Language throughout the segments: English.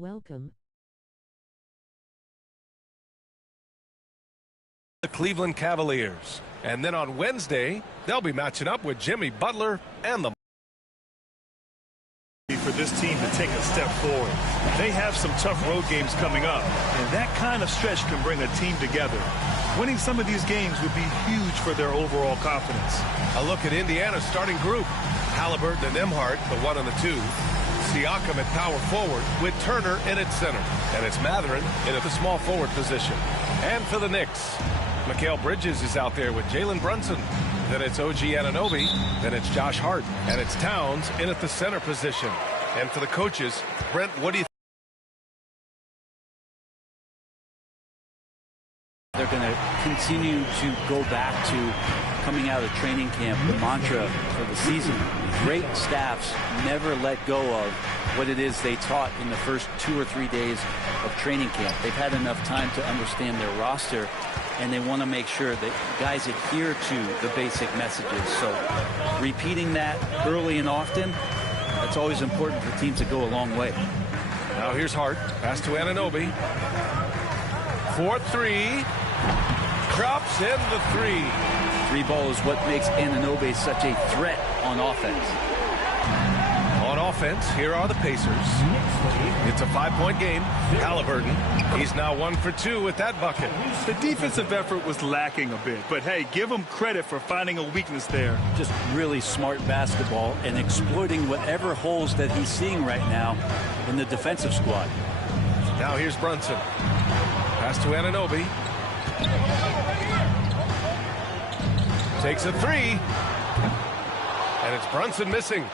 Welcome. The Cleveland Cavaliers. And then on Wednesday, they'll be matching up with Jimmy Butler and the for this team to take a step forward. They have some tough road games coming up, and that kind of stretch can bring a team together. Winning some of these games would be huge for their overall confidence. A look at Indiana's starting group. Halliburton and Nembhard, the 1 and the 2. Siakam at power forward with Turner in at center. And it's Mathurin in at the small forward position. And for the Knicks, Mikal Bridges is out there with Jalen Brunson. Then it's OG Anunoby. Then it's Josh Hart. And it's Towns in at the center position. And for the coaches, Brent, what do you think? They're going to continue to go back to coming out of training camp, the mantra for the season. Great staffs never let go of what it is they taught in the first 2 or 3 days of training camp. They've had enough time to understand their roster, and they want to make sure that guys adhere to the basic messages. So repeating that early and often, that's always important for teams to go a long way. Now here's Hart. Pass to Anunoby. 4-3. Drops in the 3. Three ball is what makes Anunoby such a threat on offense. On offense, here are the Pacers. It's a 5-point game. Halliburton, he's now 1 for 2 with that bucket. The defensive effort was lacking a bit, but hey, give him credit for finding a weakness there. Just really smart basketball and exploiting whatever holes that he's seeing right now in the defensive squad. Now here's Brunson. Pass to Anunoby. Takes a 3. And it's Brunson missing.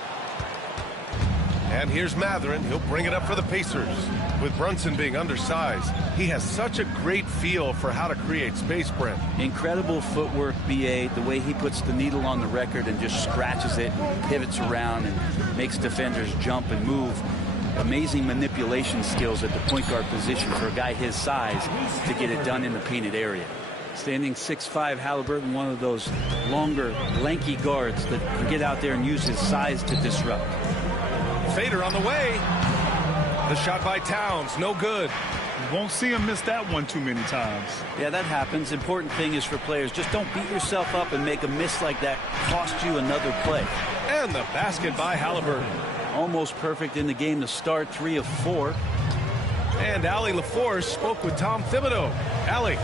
And here's Mathurin. He'll bring it up for the Pacers. With Brunson being undersized, he has such a great feel for how to create space, Brent. Incredible footwork, B.A. The way he puts the needle on the record and just scratches it and pivots around and makes defenders jump and move. Amazing manipulation skills at the point guard position for a guy his size to get it done in the painted area. Standing 6'5", Halliburton, one of those longer, lanky guards that can get out there and use his size to disrupt. Fader on the way. The shot by Towns, no good. You won't see him miss that one too many times. Yeah, that happens. Important thing is for players, just don't beat yourself up and make a miss like that cost you another play. And the basket by Halliburton. Almost perfect in the game to start, 3 of 4. And Allie LaForce spoke with Tom Thibodeau. Allie.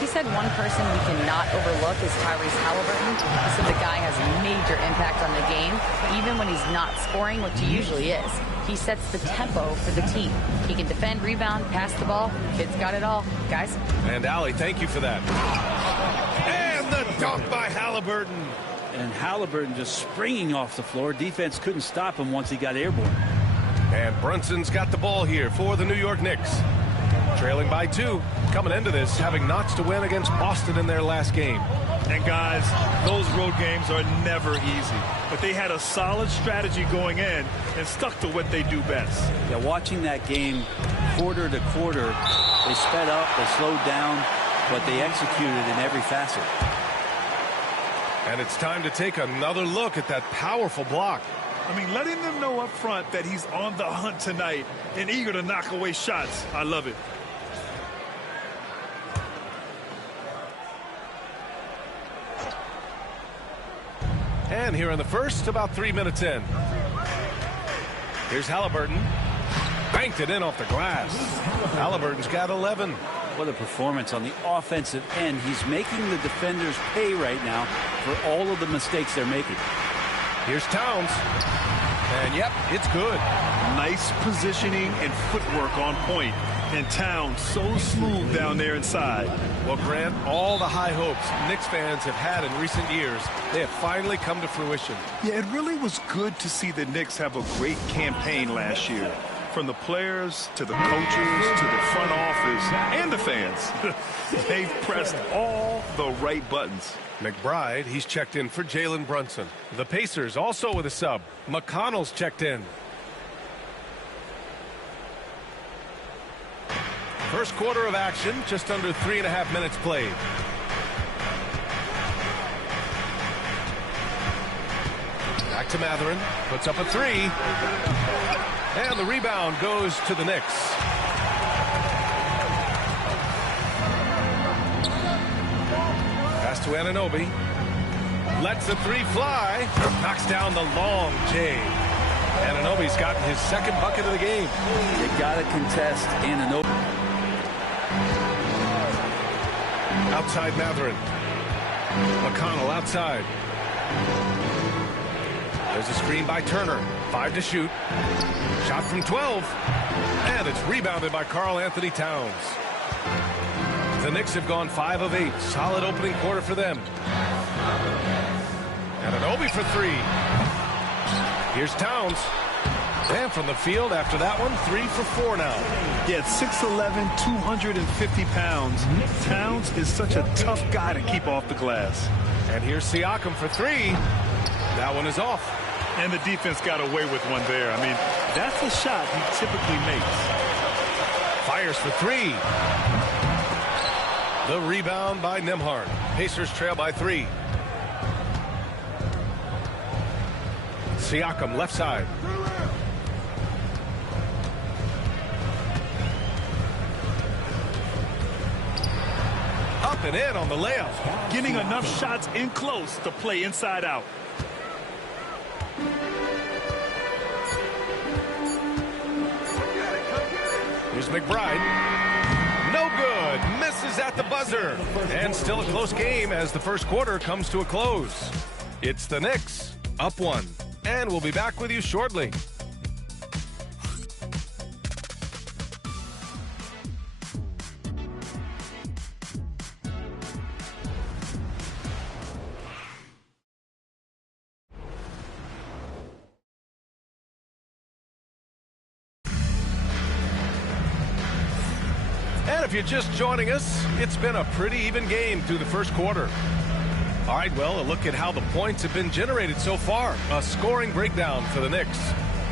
He said one person we cannot overlook is Tyrese Halliburton. He said the guy has a major impact on the game, even when he's not scoring, which he usually is. He sets the tempo for the team. He can defend, rebound, pass the ball. Kid's got it all, guys. And Allie, thank you for that. And the dunk by Halliburton. And Halliburton just springing off the floor. Defense couldn't stop him once he got airborne. And Brunson's got the ball here for the New York Knicks. Trailing by 2, coming into this, having notched to win against Boston in their last game. And guys, those road games are never easy. But they had a solid strategy going in and stuck to what they do best. Yeah, watching that game quarter to quarter, they sped up, they slowed down, but they executed in every facet. And it's time to take another look at that powerful block. I mean, letting them know up front that he's on the hunt tonight and eager to knock away shots. I love it. And here in the first, about 3 minutes in. Here's Halliburton. Banked it in off the glass. Halliburton's got 11. What a performance on the offensive end. He's making the defenders pay right now for all of the mistakes they're making. Here's Towns. And yep, it's good. Nice positioning and footwork on point. And Towns so smooth down there inside. Well, Grant, all the high hopes Knicks fans have had in recent years, they have finally come to fruition. Yeah, it really was good to see the Knicks have a great campaign last year. From the players to the coaches to the front office and the fans. They've pressed all the right buttons. McBride, he's checked in for Jalen Brunson. The Pacers also with a sub. McConnell's checked in. First quarter of action, just under 3.5 minutes played. Back to Mathurin, puts up a 3. And the rebound goes to the Knicks. Pass to Anunoby. Lets the three fly. Knocks down the long J. Anunoby's gotten his second bucket of the game. They got to contest Anunoby. Outside Mathurin. McConnell outside. There's a screen by Turner. 5 to shoot. Shot from 12. And it's rebounded by Karl-Anthony Towns. The Knicks have gone 5 of 8. Solid opening quarter for them. Anunoby for 3. Here's Towns. And from the field after that one, 3 for 4 now. Yeah, 6'11", 250 pounds. Towns is such a tough guy to keep off the glass. And here's Siakam for 3. That one is off. And the defense got away with one there. I mean, that's the shot he typically makes. Fires for 3. The rebound by Nembhard. Pacers trail by 3. Siakam left side. Up and in on the layup. Getting enough shots in close to play inside out. Here's McBride. No good. Misses at the buzzer. And still a close game as the first quarter comes to a close. It's the Knicks up 1. And we'll be back with you shortly. And if you're just joining us, it's been a pretty even game through the first quarter. All right, well, a look at how the points have been generated so far. A scoring breakdown for the Knicks.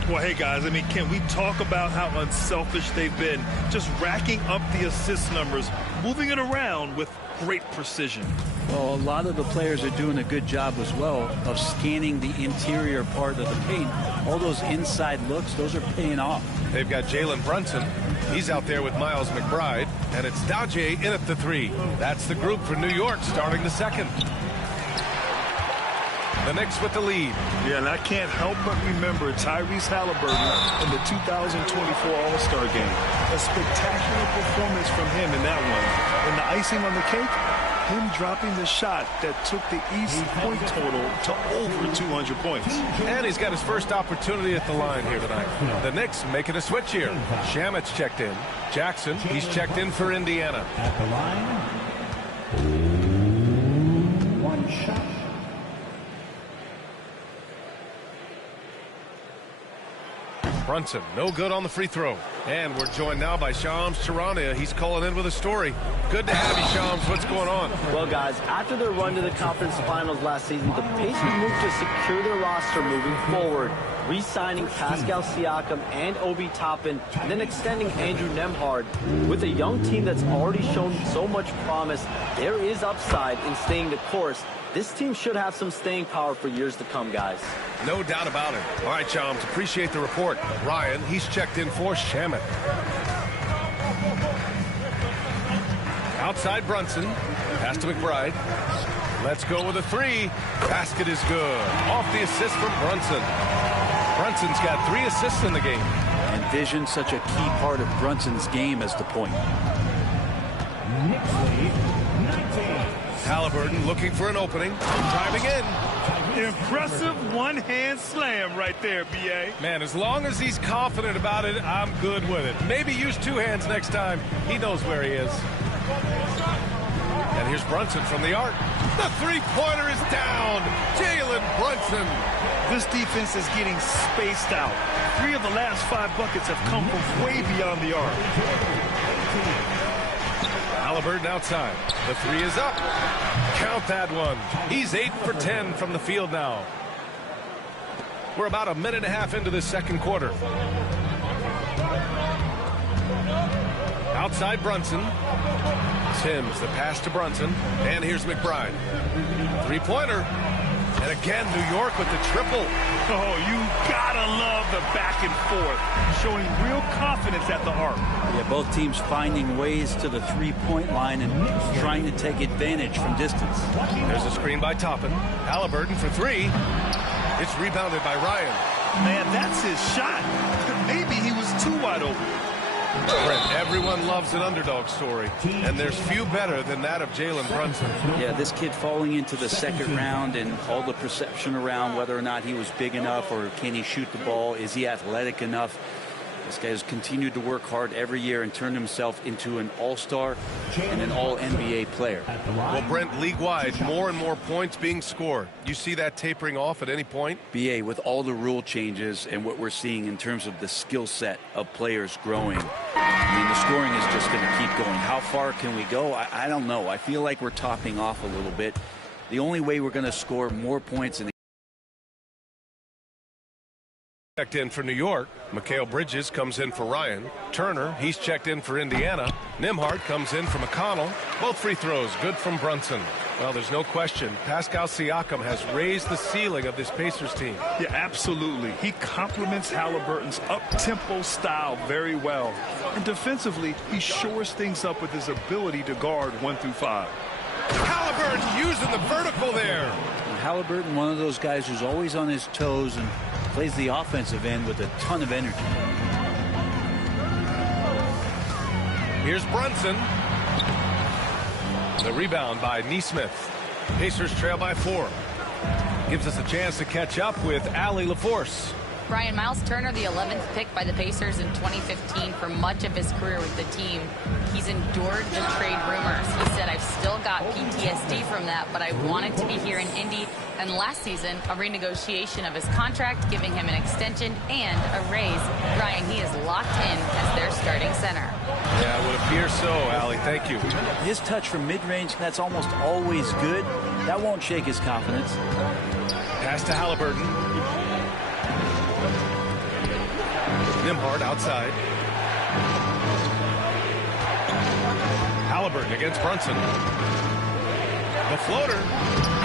Well, hey, guys, I mean, can we talk about how unselfish they've been? Just racking up the assist numbers, moving it around with great precision. Well, a lot of the players are doing a good job as well of scanning the interior part of the paint. All those inside looks, those are paying off. They've got Jalen Brunson. He's out there with Miles McBride. And it's Daje in at the 3. That's the group for New York starting the second. The Knicks with the lead. Yeah, and I can't help but remember Tyrese Halliburton in the 2024 All-Star game. A spectacular performance from him in that one. And the icing on the cake, him dropping the shot that took the East point total to over 200 points. And he's got his first opportunity at the line here tonight. The Knicks making a switch here. Shamet's checked in. Jackson, he's checked in for Indiana. At the line, 1 shot. Brunson, no good on the free throw. And we're joined now by Shams Charania. He's calling in with a story. Good to have you, Shams. What's going on? Well, guys, after their run to the conference finals last season, the Pacers moved to secure their roster moving forward, re-signing Pascal Siakam and Obi Toppin, and then extending Andrew Nembhard. With a young team that's already shown so much promise, there is upside in staying the course. This team should have some staying power for years to come, guys. No doubt about it. All right, Shams, appreciate the report. Ryan, he's checked in for Shamet. Outside Brunson. Pass to McBride. Let's go with a 3. Basket is good. Off the assist from Brunson. Brunson's got 3 assists in the game. And vision, such a key part of Brunson's game as the point. Knicks lead, 19. Halliburton looking for an opening. Driving in. Impressive one-hand slam right there, B.A. Man, as long as he's confident about it, I'm good with it. Maybe use 2 hands next time. He knows where he is. And here's Brunson from the arc. The three-pointer is down. Jalen Brunson. This defense is getting spaced out. 3 of the last 5 buckets have come from way beyond the arc. Halliburton outside. The 3 is up. Count that one. He's 8 for 10 from the field now. We're about a minute and a half into this second quarter. Outside Brunson. Sims, the pass to Brunson. And here's McBride. Three-pointer. And again, New York with the triple. Oh, you gotta love the back and forth, showing real confidence at the arc. Yeah, both teams finding ways to the three-point line and trying to take advantage from distance. There's a screen by Toppin. Halliburton for three. It's rebounded by Ryan. Man, that's his shot. Maybe he was too wide open. Brent, everyone loves an underdog story, and there's few better than that of Jalen Brunson. Yeah, this kid falling into the second round and all the perception around whether or not he was big enough or can he shoot the ball, is he athletic enough? This guy has continued to work hard every year and turned himself into an all-star and an all-NBA player. Well, Brent, league-wide, more and more points being scored. You see that tapering off at any point? BA, with all the rule changes and what we're seeing in terms of the skill set of players growing, I mean, the scoring is just going to keep going. How far can we go? I don't know. I feel like we're topping off a little bit. The only way we're going to score more points in the checked in for New York. Mikal Bridges comes in for Ryan. Turner, he's checked in for Indiana. Nembhard comes in for McConnell. Both free throws good from Brunson. Well, there's no question. Pascal Siakam has raised the ceiling of this Pacers team. Yeah, absolutely. He complements Halliburton's up-tempo style very well. And defensively, he shores things up with his ability to guard 1 through 5. Halliburton using the vertical there. Halliburton, one of those guys who's always on his toes and plays the offensive end with a ton of energy. Here's Brunson. The rebound by Nesmith. Pacers trail by 4. Gives us a chance to catch up with Allie LaForce. Brian, Miles Turner, the 11th pick by the Pacers in 2015 for much of his career with the team. He's endured the trade rumors. He said, I've still got PTSD from that, but I wanted to be here in Indy. And last season, a renegotiation of his contract, giving him an extension and a raise. Brian, he is locked in as their starting center. Yeah, it would appear so, Allie. Thank you. His touch from mid-range, that's almost always good. That won't shake his confidence. Pass to Halliburton. Nembhard outside. Halliburton against Brunson. The floater.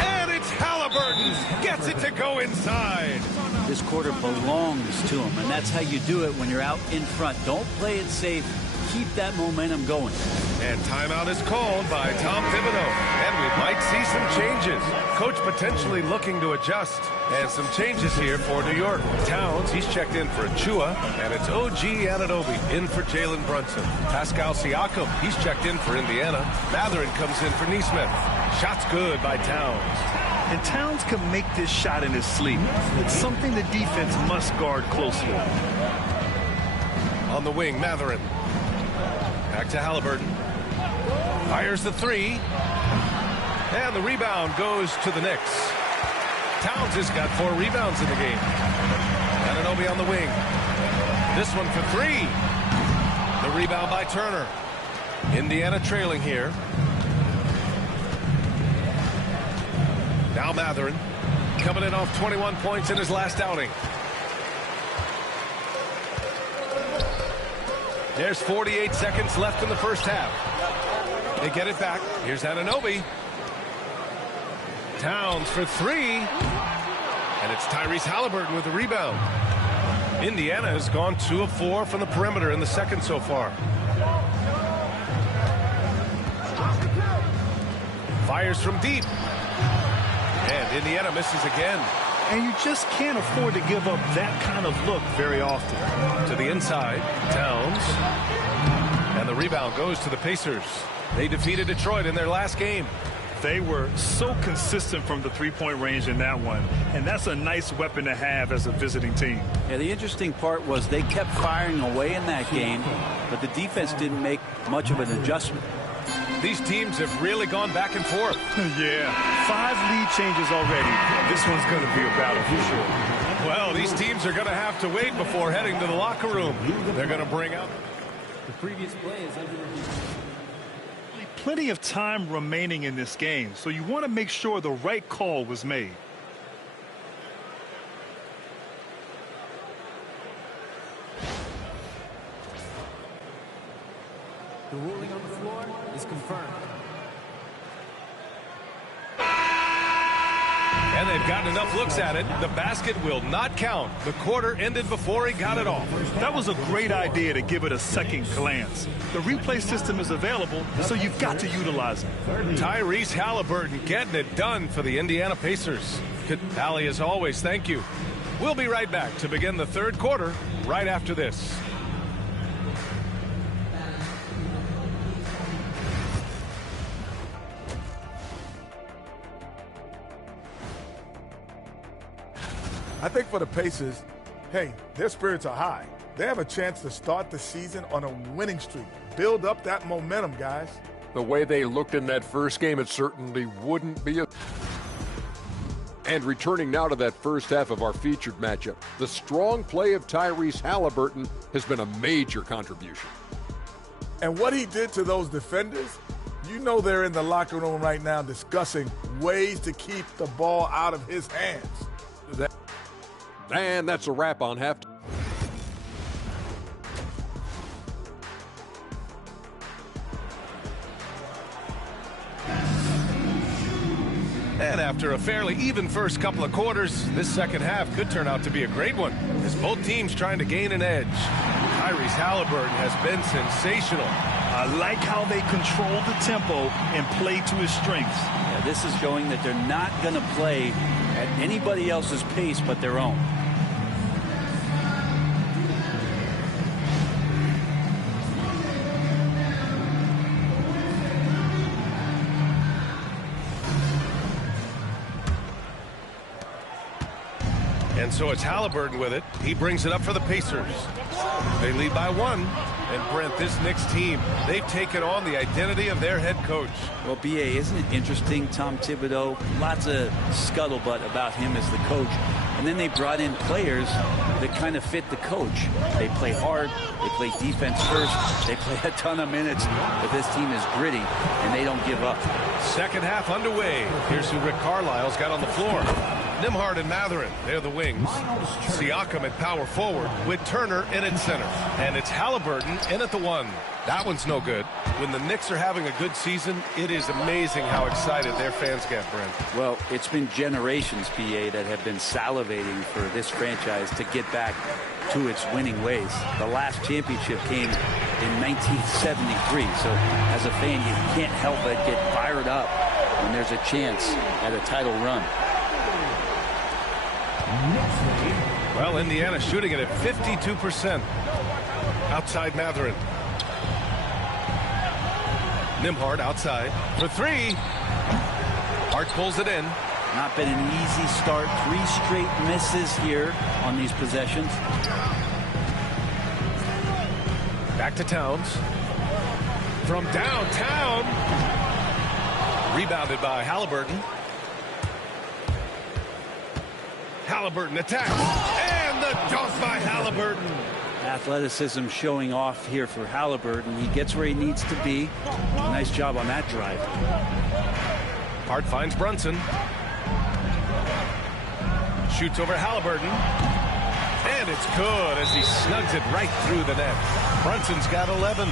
And it's Halliburton. Gets it to go inside. This quarter belongs to him, and that's how you do it when you're out in front. Don't play it safe. Keep that momentum going. And timeout is called by Tom Thibodeau. And we might see some changes. Coach potentially looking to adjust. And some changes here for New York. Towns, he's checked in for Achua. And it's OG Anunoby in for Jalen Brunson. Pascal Siakam, he's checked in for Indiana. Mathurin comes in for Nesmith. Shot's good by Towns. And Towns can make this shot in his sleep. It's something the defense must guard closely. On the wing, Mathurin. Back to Halliburton. Fires the three. And the rebound goes to the Knicks. Towns has got 4 rebounds in the game. Anunoby on the wing. This one for 3. The rebound by Turner. Indiana trailing here. Now Mathurin. Coming in off 21 points in his last outing. There's 48 seconds left in the first half. They get it back. Here's Anunoby. Towns for 3. And it's Tyrese Halliburton with the rebound. Indiana has gone 2 of 4 from the perimeter in the second so far. Fires from deep. And Indiana misses again. And you just can't afford to give up that kind of look very often. To the inside, Towns. And the rebound goes to the Pacers. They defeated Detroit in their last game. They were so consistent from the three-point range in that one. And that's a nice weapon to have as a visiting team. Yeah, the interesting part was they kept firing away in that game, but the defense didn't make much of an adjustment. These teams have really gone back and forth. Yeah, 5 lead changes already. This one's going to be a battle for sure. Well, these teams are going to have to wait before heading to the locker room. They're going to bring out. The previous play is under review. Plenty of time remaining in this game, so you want to make sure the right call was made. The ruling on the floor is confirmed. And they've gotten enough looks at it. The basket will not count. The quarter ended before he got it off. That was a great idea to give it a second glance. The replay system is available, so you've got to utilize it. Tyrese Halliburton getting it done for the Indiana Pacers. Allie, as always, thank you. We'll be right back to begin the third quarter right after this. I think for the Pacers, hey, their spirits are high. They have a chance to start the season on a winning streak. Build up that momentum, guys. The way they looked in that first game, it certainly wouldn't be. And returning now to that first half of our featured matchup, the strong play of Tyrese Halliburton has been a major contribution. And what he did to those defenders, you know they're in the locker room right now discussing ways to keep the ball out of his hands. And that's a wrap on halftime. And after a fairly even first couple of quarters, this second half could turn out to be a great one, as both teams trying to gain an edge. Tyrese Halliburton has been sensational. I like how they control the tempo and play to his strengths. Yeah, this is showing that they're not going to play at anybody else's pace but their own. And so it's Halliburton with it. He brings it up for the Pacers. They lead by 1. And Brent, this Knicks team, they've taken on the identity of their head coach. Well, B.A., isn't it interesting, Tom Thibodeau? Lots of scuttlebutt about him as the coach. And then they brought in players that kind of fit the coach. They play hard. They play defense first. They play a ton of minutes. But this team is gritty, and they don't give up. Second half underway. Here's who Rick Carlisle's got on the floor. Nembhard and Mathurin, they're the wings. Siakam at power forward with Turner in at center. And it's Halliburton in at the 1. That one's no good. When the Knicks are having a good season, it is amazing how excited their fans get, Brent. Well, it's been generations, PA, that have been salivating for this franchise to get back to its winning ways. The last championship came in 1973. So as a fan, you can't help but get fired up when there's a chance at a title run. Well, Indiana shooting it at 52%. Outside Mathurin. Nembhard outside for 3. Hart pulls it in. Not been an easy start. 3 straight misses here on these possessions. Back to Towns. From downtown. Rebounded by Halliburton. Halliburton attacks. And the dunk by Halliburton. Athleticism showing off here for Halliburton. He gets where he needs to be. Nice job on that drive. Hart finds Brunson. Shoots over Halliburton. And it's good as he snugs it right through the net. Brunson's got 11.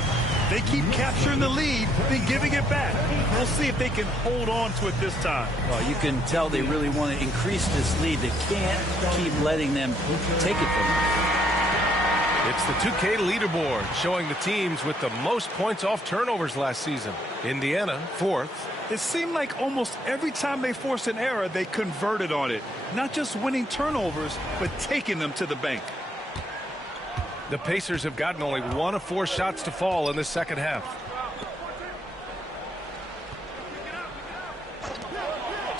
They keep capturing the lead, then giving it back. We'll see if they can hold on to it this time. Well, you can tell they really want to increase this lead. They can't keep letting them take it from them. It's the 2K leaderboard showing the teams with the most points off turnovers last season. Indiana, 4th. It seemed like almost every time they forced an error, they converted on it. Not just winning turnovers, but taking them to the bank. The Pacers have gotten only 1 of 4 shots to fall in the second half.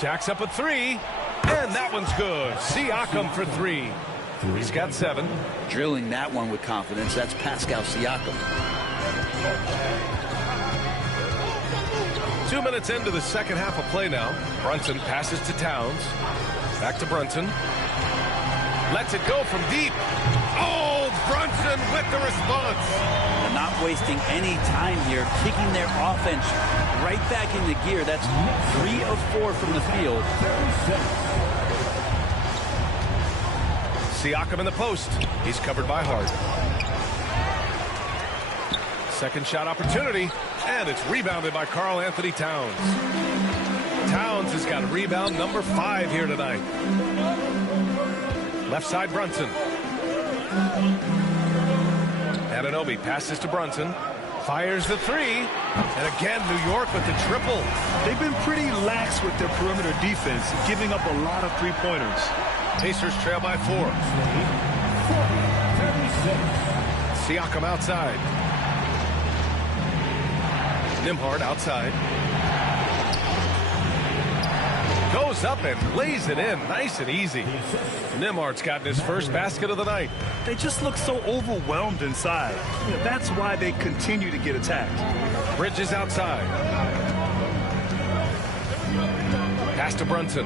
Jacks up a 3, and that one's good. Siakam for 3. He's got 7. Drilling that one with confidence. That's Pascal Siakam. 2 minutes into the second half of play now. Brunson passes to Towns. Back to Brunson. Lets it go from deep. Oh, Brunson with the response. They're not wasting any time here. Kicking their offense right back into gear. That's 3 of 4 from the field. Siakam in the post. He's covered by Hart. Second shot opportunity, and it's rebounded by Karl Anthony Towns. Towns has got rebound number 5 here tonight. Left side, Brunson. Anunoby passes to Brunson. Fires the 3. And again, New York with the triple. They've been pretty lax with their perimeter defense, giving up a lot of three-pointers. Pacers trail by 4. 36. Siakam outside. Nembhard outside. Goes up and lays it in nice and easy. Nembhard's gotten his first basket of the night. They just look so overwhelmed inside. That's why they continue to get attacked. Bridges outside. Pass to Brunson.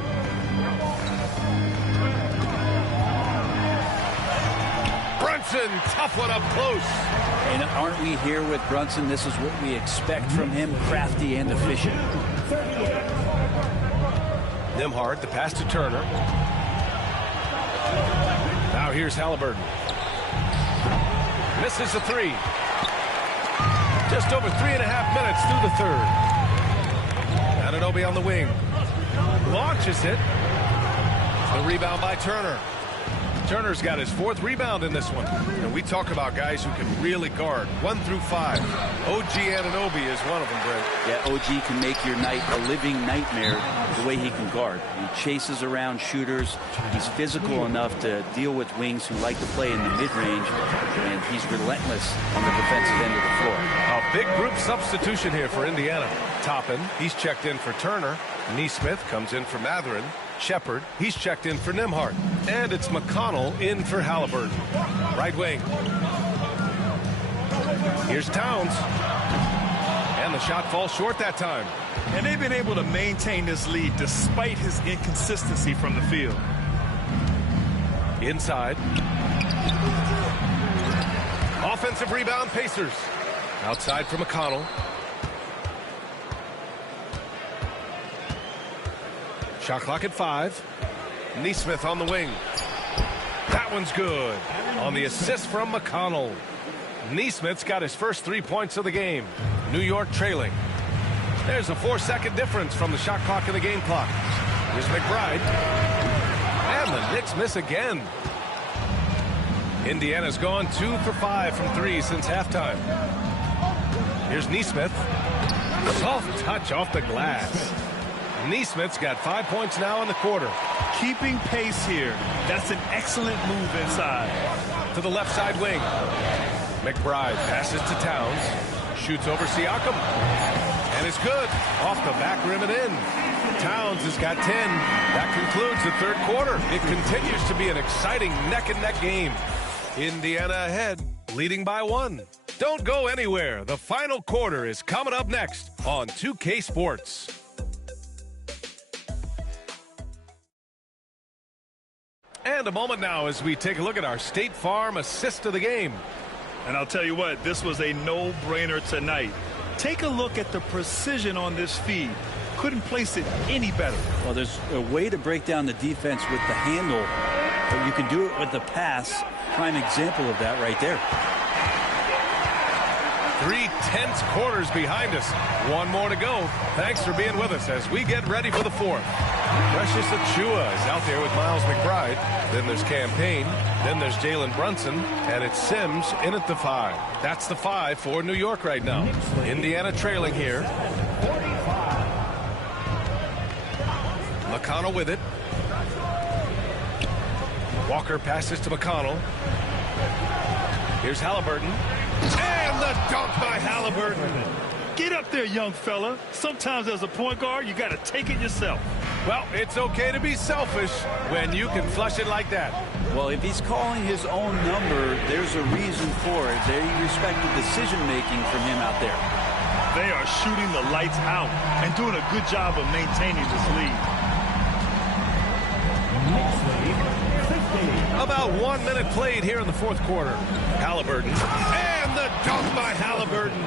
Brunson, tough one up close. And aren't we here with Brunson? This is what we expect from him, crafty and efficient. Nembhard, the pass to Turner. Now here's Haliburton. Misses the 3. Just over 3.5 minutes through the third. Anunoby on the wing. Launches it. The rebound by Turner. Turner's got his 4th rebound in this one. And we talk about guys who can really guard 1 through 5. OG Anunoby is one of them, Brent. Yeah, OG can make your night a living nightmare the way he can guard. He chases around shooters. He's physical enough to deal with wings who like to play in the mid-range, and he's relentless on the defensive end of the floor. A big group substitution here for Indiana. Toppin, he's checked in for Turner. Nesmith comes in for Mathurin. Shepard, he's checked in for Nembhard. And it's McConnell in for Haliburton. Right wing. Here's Towns. And the shot falls short that time. And they've been able to maintain this lead despite his inconsistency from the field. Inside. Offensive rebound, Pacers. Outside for McConnell. Shot clock at 5. Nesmith on the wing. That one's good. On the assist from McConnell. Nesmith's got his first 3 points of the game. New York trailing. There's a 4-second difference from the shot clock and the game clock. Here's McBride. And the Knicks miss again. Indiana's gone 2 for 5 from 3 since halftime. Here's Nesmith. Soft touch off the glass. Nesmith's got 5 points now in the quarter. Keeping pace here. That's an excellent move inside. To the left side wing. McBride passes to Towns. Shoots over Siakam. And it's good. Off the back rim and in. Towns has got 10. That concludes the third quarter. It continues to be an exciting neck-and-neck game. Indiana ahead, leading by 1. Don't go anywhere. The final quarter is coming up next on 2K Sports. And a moment now as we take a look at our State Farm assist of the game. And I'll tell you what, this was a no-brainer tonight. Take a look at the precision on this feed. Couldn't place it any better. Well, there's a way to break down the defense with the handle, but you can do it with the pass. Prime example of that right there. 3 tense quarters behind us. 1 more to go. Thanks for being with us as we get ready for the 4th. Precious Achiuwa is out there with Miles McBride. Then there's Campaign. Then there's Jalen Brunson. And it's Sims in at the 5. That's the 5 for New York right now. Indiana trailing here. McConnell with it. Walker passes to McConnell. Here's Haliburton. And the dunk by Haliburton. Get up there, young fella. Sometimes as a point guard, you got to take it yourself. Well, it's okay to be selfish when you can flush it like that. Well, if he's calling his own number, there's a reason for it. They respect the decision-making from him out there. They are shooting the lights out and doing a good job of maintaining this lead. About 1 minute played here in the 4th quarter. Haliburton. And the dunk by Haliburton.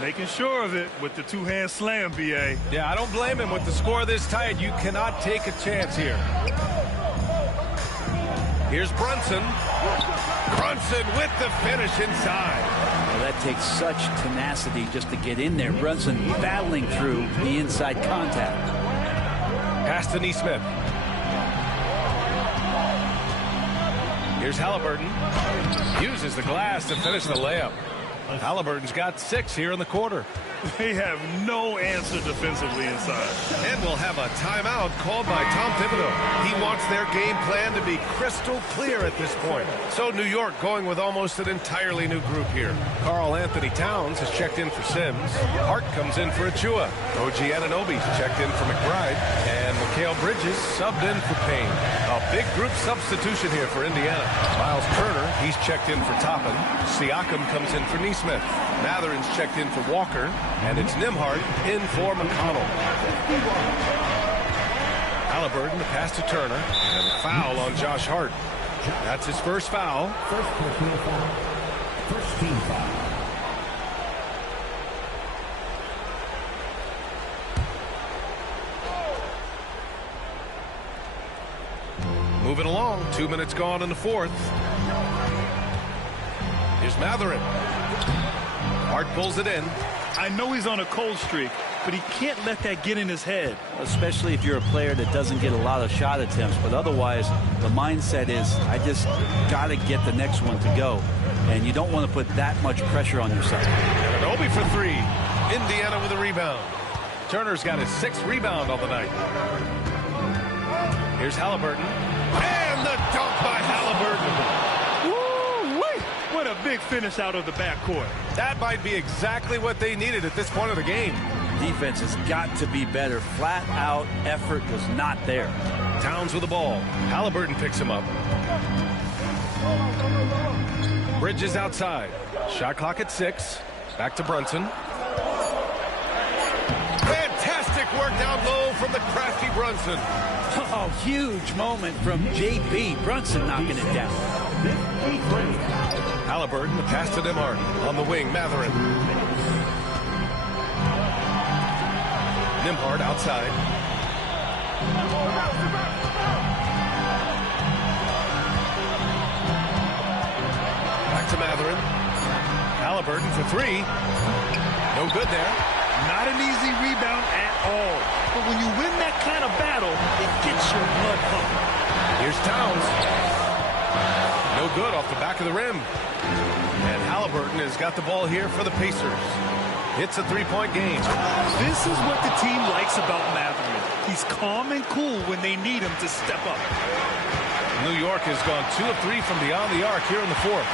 Making sure of it with the 2-hand slam, B.A. Yeah, I don't blame him. With the score this tight, you cannot take a chance here. Here's Brunson. Brunson with the finish inside. Well, that takes such tenacity just to get in there. Brunson battling through the inside contact. Pass to Neesmith. Here's Halliburton. Uses the glass to finish the layup. Halliburton's got 6 here in the quarter. They have no answer defensively inside. And we'll have a timeout called by Tom Thibodeau. He wants their game plan to be crystal clear at this point. So New York going with almost an entirely new group here. Karl Anthony Towns has checked in for Sims. Hart comes in for Achua. OG Anunoby's checked in for McBride. And Mikal Bridges subbed in for Payne. A big group substitution here for Indiana. Miles Turner, he's checked in for Toppin. Siakam comes in for Neesmith. Matherin's checked in for Walker. And it's Nembhard in for McConnell. Halliburton, the pass to Turner. And a foul on Josh Hart. That's his first foul. First personal foul. First team foul. Moving along, 2 minutes gone in the fourth. Here's Matherin. Hart pulls it in. I know he's on a cold streak, but he can't let that get in his head. Especially if you're a player that doesn't get a lot of shot attempts, but otherwise the mindset is I just got to get the next one to go, and you don't want to put that much pressure on yourself. Anunoby for 3. Indiana with a rebound. Turner's got his 6th rebound on the night. Here's Halliburton. And the dunk by Halliburton. What a big finish out of the backcourt. That might be exactly what they needed at this point of the game. Defense has got to be better. Flat out effort was not there. Towns with the ball. Halliburton picks him up. Bridges outside. Shot clock at 6. Back to Brunson. Fantastic work down low from the crafty Brunson. Oh, huge moment from J.B. Brunson knocking it down. Halliburton, the pass to Nembhard. On the wing, Matherin. Nembhard outside. Back to Matherin. Halliburton for 3. No good there. Not an easy rebound at all. But when you win that kind of battle, it gets your blood pumping. Here's Towns. No good off the back of the rim. And Halliburton has got the ball here for the Pacers. It's a 3-point game. This is what the team likes about Matherin. He's calm and cool when they need him to step up. New York has gone 2 of 3 from beyond the arc here in the fourth.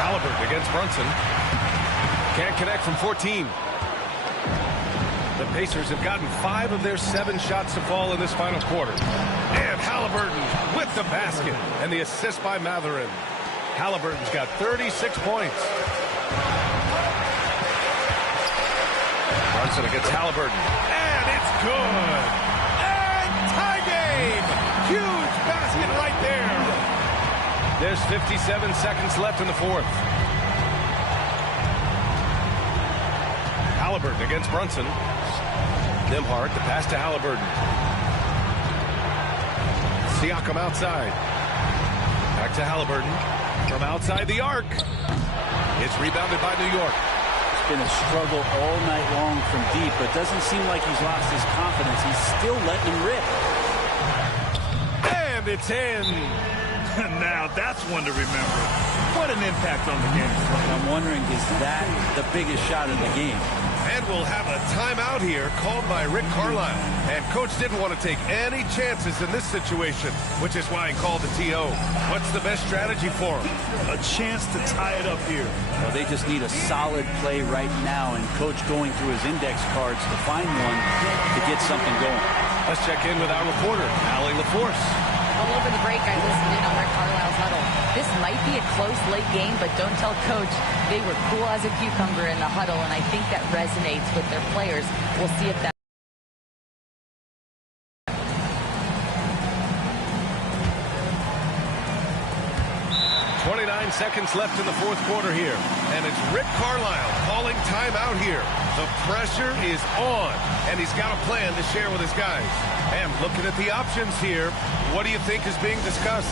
Halliburton against Brunson. Can't connect from 14. The Pacers have gotten 5 of their 7 shots to fall in this final quarter. And Halliburton with the basket and the assist by Matherin. Halliburton's got 36 points. Brunson against Halliburton. And it's good. And tie game. Huge basket right there. There's 57 seconds left in the fourth. Halliburton against Brunson. Nembhard, the pass to Halliburton. Siakam outside. Back to Halliburton. From outside the arc. It's rebounded by New York. It's been a struggle all night long from deep, but doesn't seem like he's lost his confidence. He's still letting him rip. And it's in. Now that's one to remember. What an impact on the game. I'm wondering, is that the biggest shot of the game? And we'll have a timeout here called by Rick Carlisle. And Coach didn't want to take any chances in this situation, which is why he called the TO. What's the best strategy for him? A chance to tie it up here. Well, they just need a solid play right now, and Coach going through his index cards to find one to get something going. Let's check in with our reporter, Allie LaForce. All over the break, I listened in on Rick Carlisle's huddle. This might be a close late game, but don't tell Coach. They were cool as a cucumber in the huddle, and I think that resonates with their players. We'll see if that. 29 seconds left in the fourth quarter here. And it's Rick Carlisle calling timeout here. The pressure is on, and he's got a plan to share with his guys. And looking at the options here, what do you think is being discussed?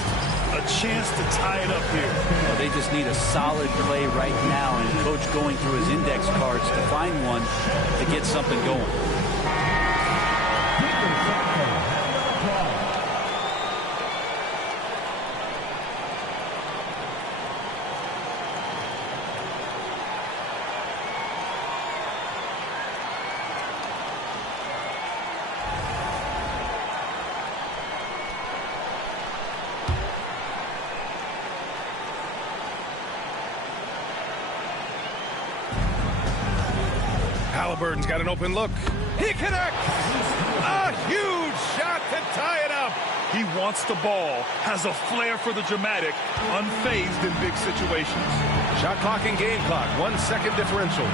a chance to tie it up here. Well, they just need a solid play right now, and Coach going through his index cards to find one to get something going. Halliburton's got an open look. He connects! A huge shot to tie it up. He wants the ball, has a flair for the dramatic, unfazed in big situations. Shot clock and game clock, 1 second differential.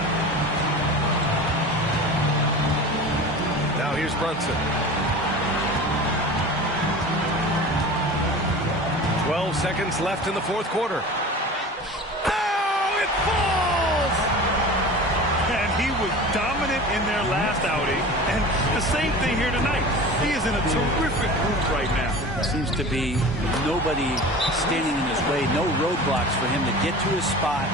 Now here's Brunson. 12 seconds left in the fourth quarter. Oh, it falls! And he was dominant in their last outing, and the same thing here tonight. He is in a terrific group right now. Seems to be nobody standing in his way, no roadblocks for him to get to his spot,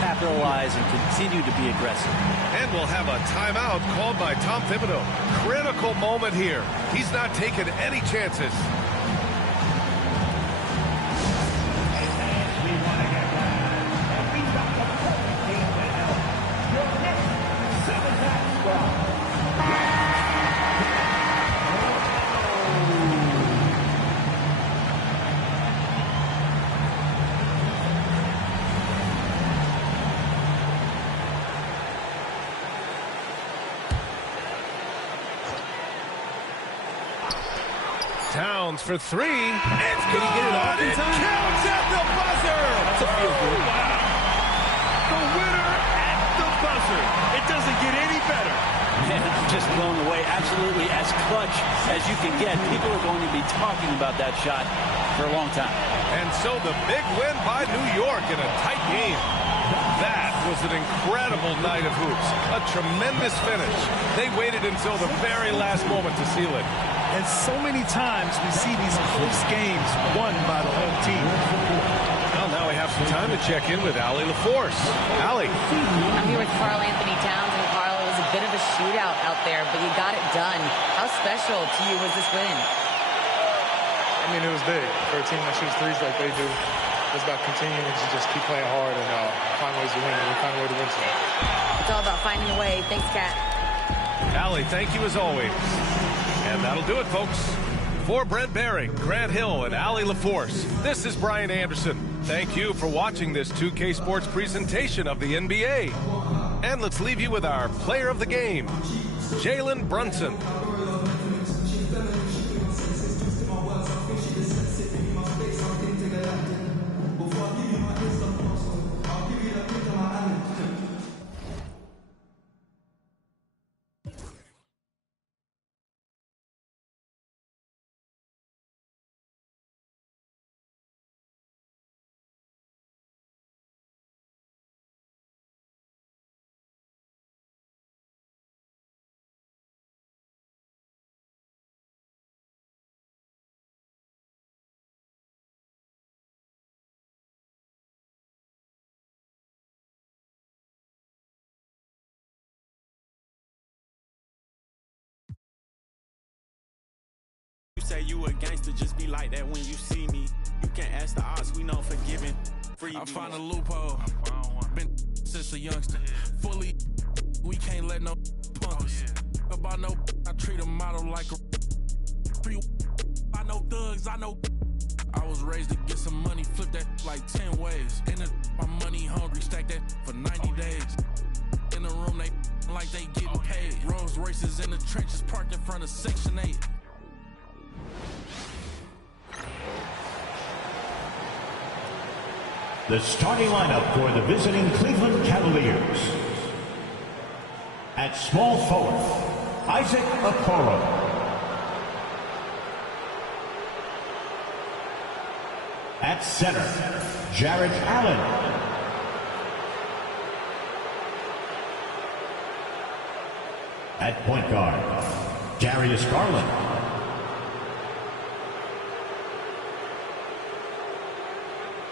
capitalize, and continue to be aggressive. And we'll have a timeout called by Tom Thibodeau. Critical moment here. He's not taking any chances. Towns for three. It's good. It counts at the buzzer. That's a field goal. Wow. The winner at the buzzer. It doesn't get any better. Man, I'm just blown away. Absolutely as clutch as you can get. People are going to be talking about that shot for a long time. And so the big win by New York in a tight game. That was an incredible night of hoops. A tremendous finish. They waited until the very last moment to seal it. And so many times we see these close games won by the home team. Well, now we have some time to check in with Allie LaForce. Allie. I'm here with Karl Anthony Towns, and Karl, it was a bit of a shootout out there, but you got it done. How special to you was this win? I mean, it was big for a team that shoots threes like they do. It's about continuing to just keep playing hard and find ways to win. And we find a way to win tonight. It's all about finding a way. Thanks, Kat. Allie, thank you as always. And that'll do it, folks. For Brent Barry, Grant Hill, and Allie LaForce, this is Brian Anderson. Thank you for watching this 2K Sports presentation of the NBA. And let's leave you with our player of the game, Jalen Brunson. You say you a gangster, just be like that when you see me. You can't ask the odds, we know forgiving. I find a loophole. Been since a youngster. Fully, we can't let no punk us. About no, I treat a model like a free. I know thugs, I know. I was raised to get some money, flip that like 10 ways. In the, my money hungry, stack that for 90 days. In the room, they like they getting paid. Rolls Royces in the trenches, parked in front of Section 8. The starting lineup for the visiting Cleveland Cavaliers. At small forward, Isaac Okoro. At center, Jared Allen. At point guard, Darius Garland.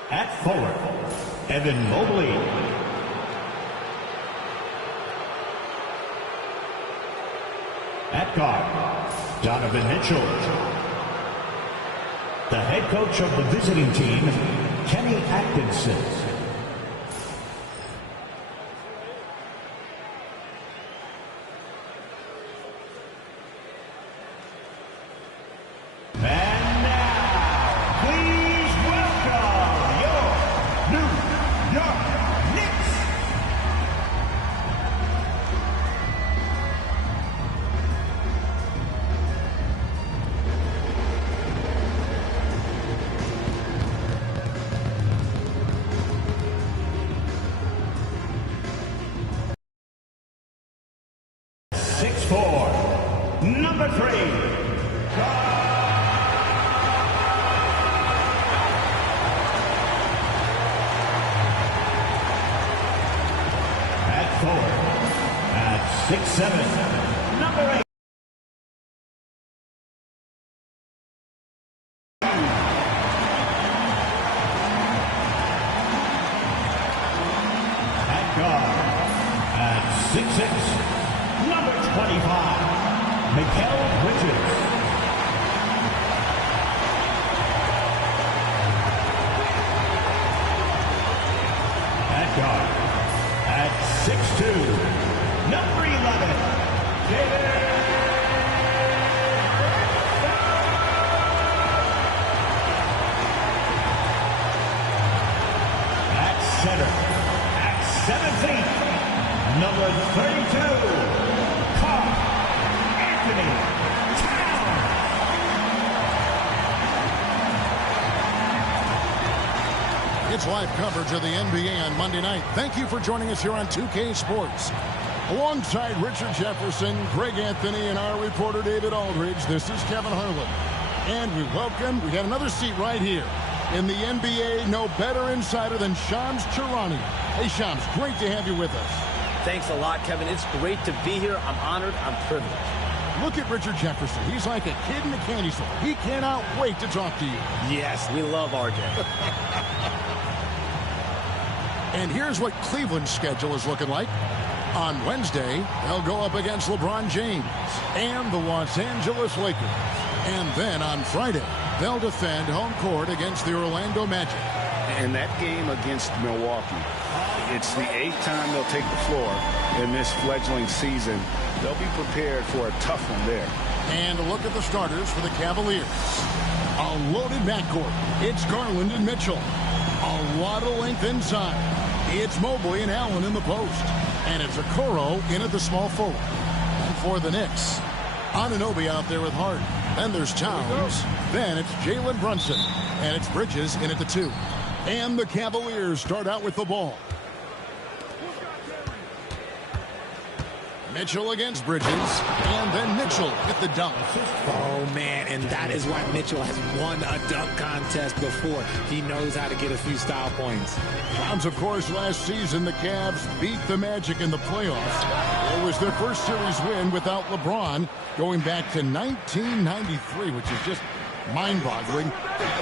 At forward, Evan Mobley. At guard, Donovan Mitchell. The head coach of the visiting team, Kenny Atkinson. And now, please welcome your New York Knicks. Number 3. At forward, at 6'7", number 8. At guard, at 6'6", number 25. Mikal Bridges. At guard, at 6'2", number 11, David. At center, at 7 feet, number 32, Karl Anthony It's live coverage of the NBA on Monday night. Thank you for joining us here on 2K Sports. Alongside Richard Jefferson, Greg Anthony, and our reporter David Aldridge, this is Kevin Harlan. And we got another seat right here in the NBA. No better insider than Shams Charania. Hey, Shams, great to have you with us. Thanks a lot, Kevin. It's great to be here. I'm honored. I'm privileged. Look at Richard Jefferson. He's like a kid in a candy store. He cannot wait to talk to you. Yes, we love RJ. And here's what Cleveland's schedule is looking like. On Wednesday, they'll go up against LeBron James and the Los Angeles Lakers. And then on Friday, they'll defend home court against the Orlando Magic. And that game against Milwaukee, it's the 8th time they'll take the floor in this fledgling season. They'll be prepared for a tough one there. And a look at the starters for the Cavaliers. A loaded backcourt. It's Garland and Mitchell. A lot of length inside. It's Mobley and Allen in the post. And it's Okoro in at the small forward. And for the Knicks, Anunoby out there with Harden. Then there's Towns. Then it's Jalen Brunson. And it's Bridges in at the 2. And the Cavaliers start out with the ball. Mitchell against Bridges, and then Mitchell with the dunk. Oh, man, and that is why Mitchell has won a dunk contest before. He knows how to get a few style points. Browns, of course, last season, the Cavs beat the Magic in the playoffs. It was their first series win without LeBron, going back to 1993, which is just mind-boggling.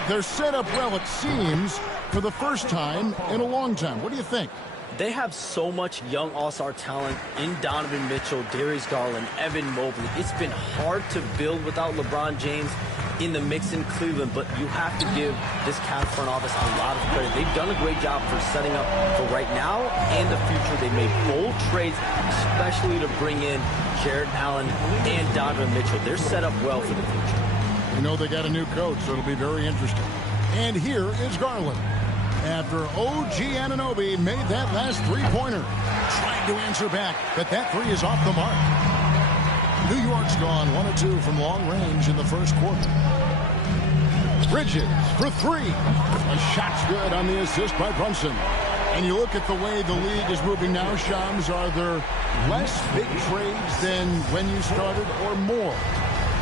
They're set up well, it seems, for the first time in a long time. What do you think? They have so much young all-star talent in Donovan Mitchell, Darius Garland, Evan Mobley. It's been hard to build without LeBron James in the mix in Cleveland, but you have to give this Cavs front office a lot of credit. They've done a great job for setting up for right now and the future. They made bold trades, especially to bring in Jared Allen and Donovan Mitchell. They're set up well for the future. You know they got a new coach, so it'll be very interesting. And here is Garland. After OG Anunoby made that last three-pointer. Trying to answer back, but that three is off the mark. New York's gone 1 of 2 from long range in the first quarter. Bridges for 3. A shot's good on the assist by Brunson. And you look at the way the league is moving now, Shams, are there less big trades than when you started or more?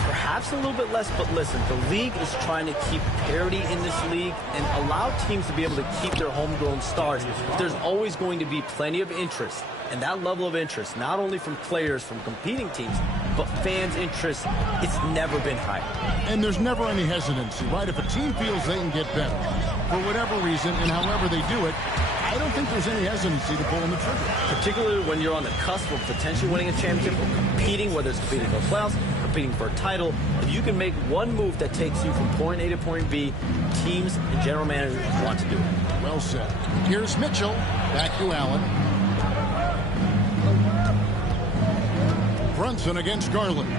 Perhaps a little bit less, but listen, the league is trying to keep parity in this league and allow teams to be able to keep their homegrown stars. There's always going to be plenty of interest, and that level of interest, not only from players from competing teams, but fans' interest, it's never been higher. And there's never any hesitancy, right? If a team feels they can get better, for whatever reason and however they do it, I don't think there's any hesitancy to pulling the trigger. Particularly when you're on the cusp of potentially winning a championship or competing, whether it's competing for the playoffs, competing for a title. If you can make one move that takes you from point A to point B, teams and general managers want to do it. Well said. Here's Mitchell. Back to Allen. Brunson against Garland.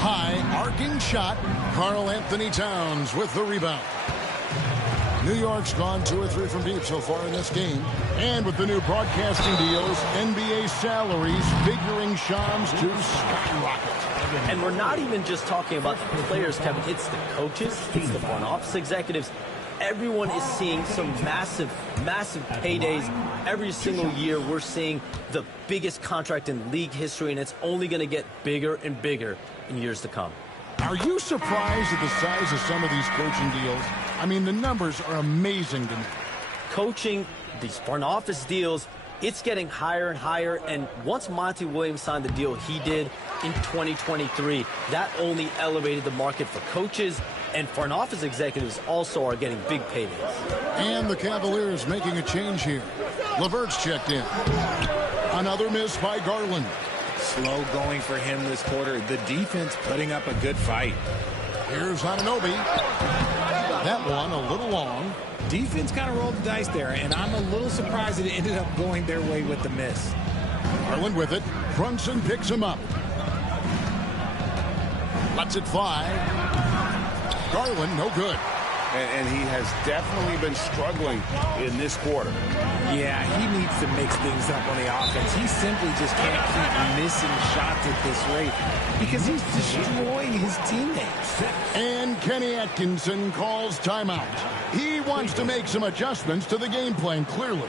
High arcing shot. Karl Anthony Towns with the rebound. New York's gone 2 or 3 from deep so far in this game. And with the new broadcasting deals, NBA salaries figuring Shams to skyrocket. And we're not even just talking about the players, Kevin. It's the coaches. It's the front office executives. Everyone is seeing some massive, massive paydays. Every single year we're seeing the biggest contract in league history, and it's only going to get bigger and bigger in years to come. Are you surprised at the size of some of these coaching deals? I mean, the numbers are amazing to me. Coaching, these front office deals, it's getting higher and higher. And once Monty Williams signed the deal he did in 2023, that only elevated the market for coaches. And front office executives also are getting big paydays. And the Cavaliers making a change here. LeVert's checked in. Another miss by Garland. Slow going for him this quarter. The defense putting up a good fight. Here's Anunoby. That one a little long. Defense kind of rolled the dice there, and I'm a little surprised it ended up going their way with the miss. Garland with it. Brunson picks him up. Lets it fly. Garland, no good. And he has definitely been struggling in this quarter. Yeah, he needs to mix things up on the offense. He simply just can't keep missing shots at this rate because he's destroying his teammates. And Kenny Atkinson calls timeout. He wants to make some adjustments to the game plan, clearly.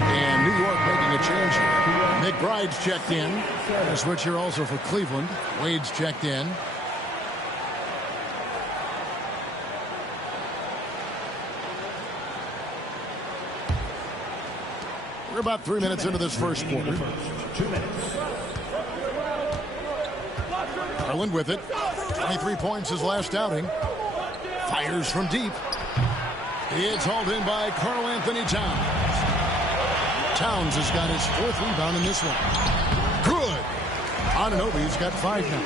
And New York making a change here. McBride's checked in. A switch here also for Cleveland. Wade's checked in. We're about 3 minutes into this first quarter. Garland with it. 23 points his last outing. Fires from deep. It's hauled in by Karl Anthony Towns. Towns has got his 4th rebound in this one. Good. Anunoby's got 5 now.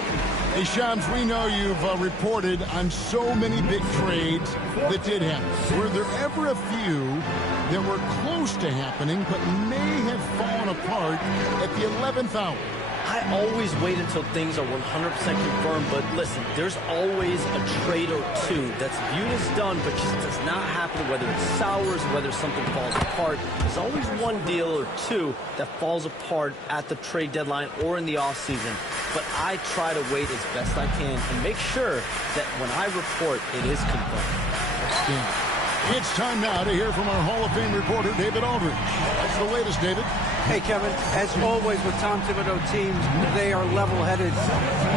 Hey, Shams, we know you've reported on so many big trades that did happen. Were there ever a few that were close to happening but may have fallen apart at the 11th hour? I always wait until things are 100% confirmed, but listen, there's always a trade or two that's viewed as done, but just does not happen, whether it's sours, whether something falls apart. There's always one deal or two that falls apart at the trade deadline or in the offseason, but I try to wait as best I can and make sure that when I report, it is confirmed. It's time now to hear from our Hall of Fame reporter, David Aldridge. What's the latest, David? Hey, Kevin, as always with Tom Thibodeau teams, they are level-headed.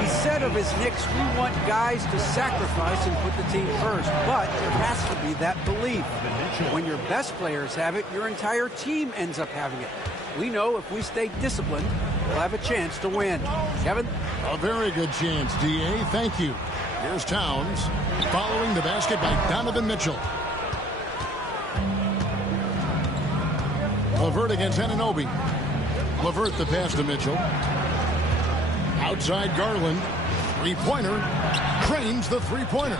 He said of his Knicks, we want guys to sacrifice and put the team first, but there has to be that belief. When your best players have it, your entire team ends up having it. We know if we stay disciplined, we'll have a chance to win. Kevin? A very good chance, D.A. Thank you. Here's Towns, following the basket by Donovan Mitchell. LeVert against Anunoby. LeVert the pass to Mitchell. Outside Garland. Three-pointer. Cranes the three-pointer.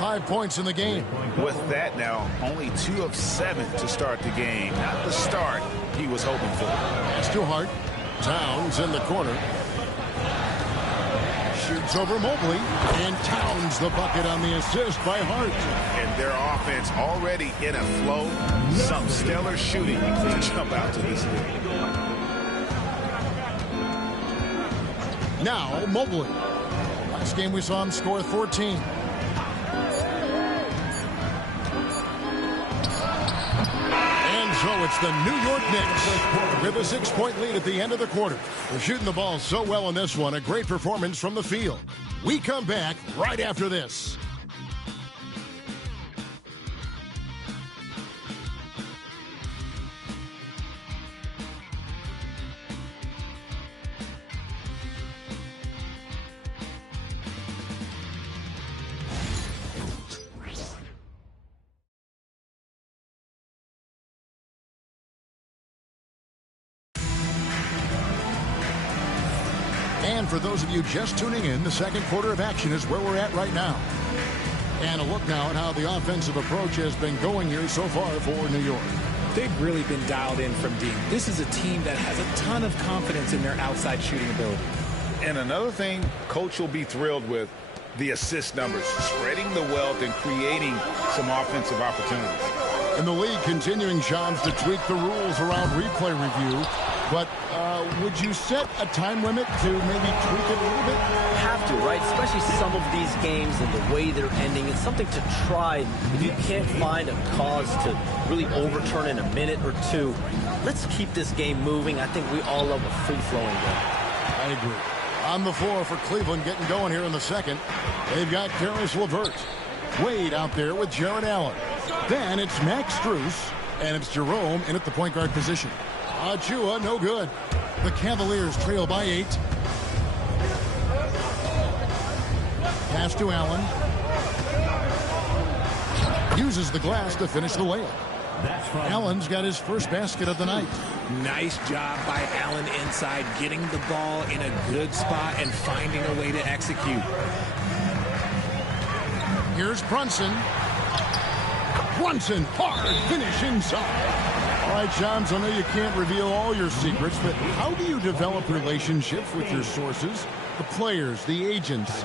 5 points in the game. With that now, only 2 of 7 to start the game. Not the start he was hoping for. Pass to Hart. Towns in the corner. Shoots over Mobley. And Towns the bucket on the assist by Hart. And their offense already in a flow. Some stellar shooting to jump out to this league. Now Mobley. Last game we saw him score 14. And so it's the New York Knicks with a 6-point lead at the end of the quarter. They're shooting the ball so well in this one. A great performance from the field. We come back right after this. And for those of you just tuning in, the second quarter of action is where we're at right now. And a look now at how the offensive approach has been going here so far for New York. They've really been dialed in from deep. This is a team that has a ton of confidence in their outside shooting ability. And another thing Coach will be thrilled with, the assist numbers, spreading the wealth and creating some offensive opportunities. And the league continuing, Shams, to tweak the rules around replay review. But would you set a time limit to maybe tweak it a little bit? Have to, right? Especially some of these games and the way they're ending. It's something to try. If you can't find a cause to really overturn in a minute or two, let's keep this game moving. I think we all love a free-flowing game. I agree. On the floor for Cleveland getting going here in the second. They've got Caris LeVert. Wade out there with Jared Allen. Then it's Max Strus, and it's Jerome in at the point guard position. Achua, no good. The Cavaliers trail by 8. Pass to Allen. Uses the glass to finish the layup. Allen's got his first basket of the night. Nice job by Allen inside, getting the ball in a good spot and finding a way to execute. Here's Brunson. Brunson, hard finish inside. All right, Shams, I know you can't reveal all your secrets, but how do you develop relationships with your sources? The players, the agents,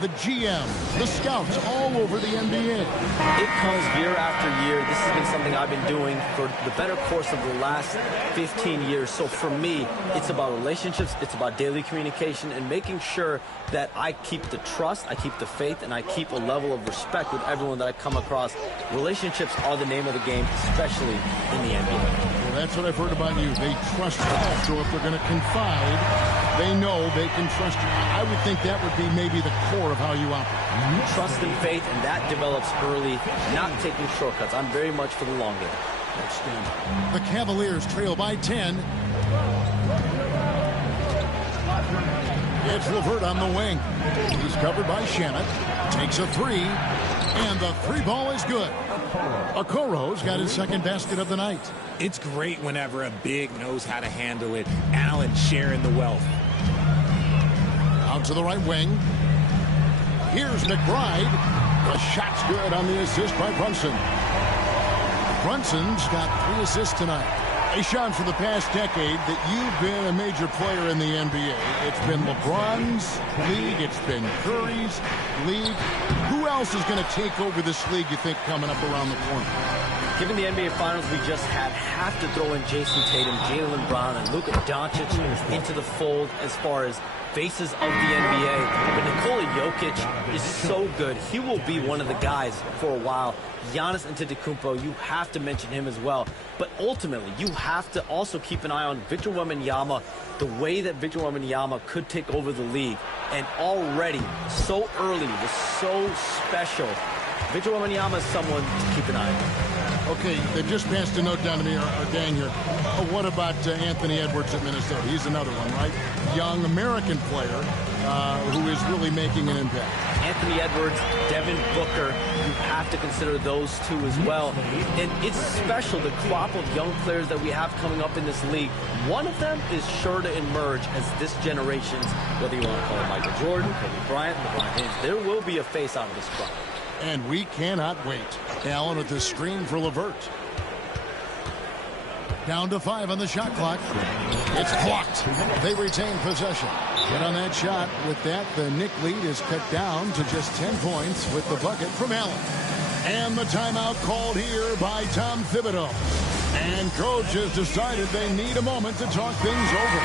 the GMs, the scouts all over the NBA. It comes year after year. This has been something I've been doing for the better course of the last 15 years. So for me, it's about relationships, it's about daily communication, and making sure that I keep the trust, I keep the faith, and I keep a level of respect with everyone that I come across. Relationships are the name of the game, especially in the NBA. Well, that's what I've heard about you. They trust you. So if they're going to confide, they know they can trust you. I would think that would be maybe the core of how you operate. Trust and faith, and that develops early, not taking shortcuts. I'm very much for the long game. The Cavaliers trail by 10. It's LeVert on the wing. He's covered by Shamet. Takes a three, and the three ball is good. Okoro's got his second basket of the night. It's great whenever a big knows how to handle it. Allen sharing the wealth. Out to the right wing. Here's McBride. The shot's good on the assist by Brunson. Brunson's got 3 assists tonight. Hey, Sean, for the past decade that you've been a major player in the NBA, it's been LeBron's league, it's been Curry's league. Who else is going to take over this league, you think, coming up around the corner? Given the NBA Finals we just had, have to throw in Jason Tatum, Jaylen Brown, and Luka Doncic into the fold as far as faces of the NBA. But Nikola Jokic is so good. He will be one of the guys for a while. Giannis Antetokounmpo, you have to mention him as well. But ultimately, you have to also keep an eye on Victor Wembanyama, the way that Victor Wembanyama could take over the league. And already, so early, was so special. Victor Wembanyama is someone to keep an eye on. Okay, they just passed a note down to me, our gang here. What about Anthony Edwards at Minnesota? He's another one, right? Young American player who is really making an impact. Anthony Edwards, Devin Booker, you have to consider those two as well. And it's special, the crop of young players that we have coming up in this league. One of them is sure to emerge as this generation's, whether you want to call it Michael Jordan, Kobe Bryant, LeBron James, there will be a face out of this crop. And we cannot wait. Allen with the screen for LeVert. Down to 5 on the shot clock. It's blocked. They retain possession. But on that shot, with that, the Knick lead is cut down to just 10 points with the bucket from Allen. And the timeout called here by Tom Thibodeau. And coach has decided they need a moment to talk things over.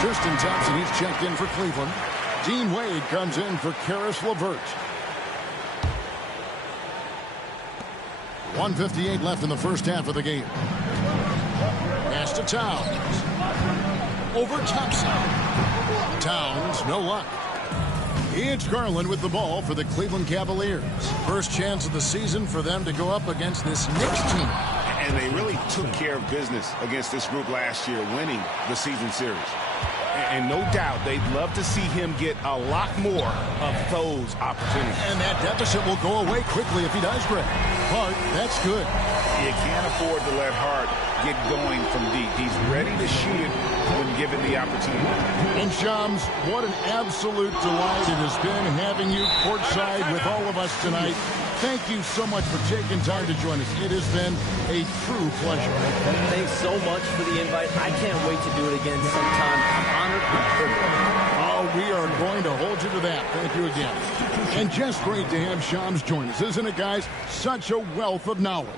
Tristan Thompson, he's checked in for Cleveland. Dean Wade comes in for Caris LeVert. 1:58 left in the first half of the game. Pass to Towns. Over Thompson. Towns, no luck. It's Garland with the ball for the Cleveland Cavaliers. First chance of the season for them to go up against this Knicks team. And they really took care of business against this group last year, winning the season series. And no doubt they'd love to see him get a lot more of those opportunities. And that deficit will go away quickly if he does, Greg. Hart, that's good. You can't afford to let Hart get going from deep. He's ready to shoot it when given the opportunity. And Shams, what an absolute delight it has been having you courtside with all of us tonight. Thank you so much for taking time to join us. It has been a true pleasure. Thanks so much for the invite. I can't wait to do it again sometime. I'm honored. I'm privileged. Oh, we are going to hold you to that. Thank you again. And just great to have Shams join us, isn't it, guys? Such a wealth of knowledge.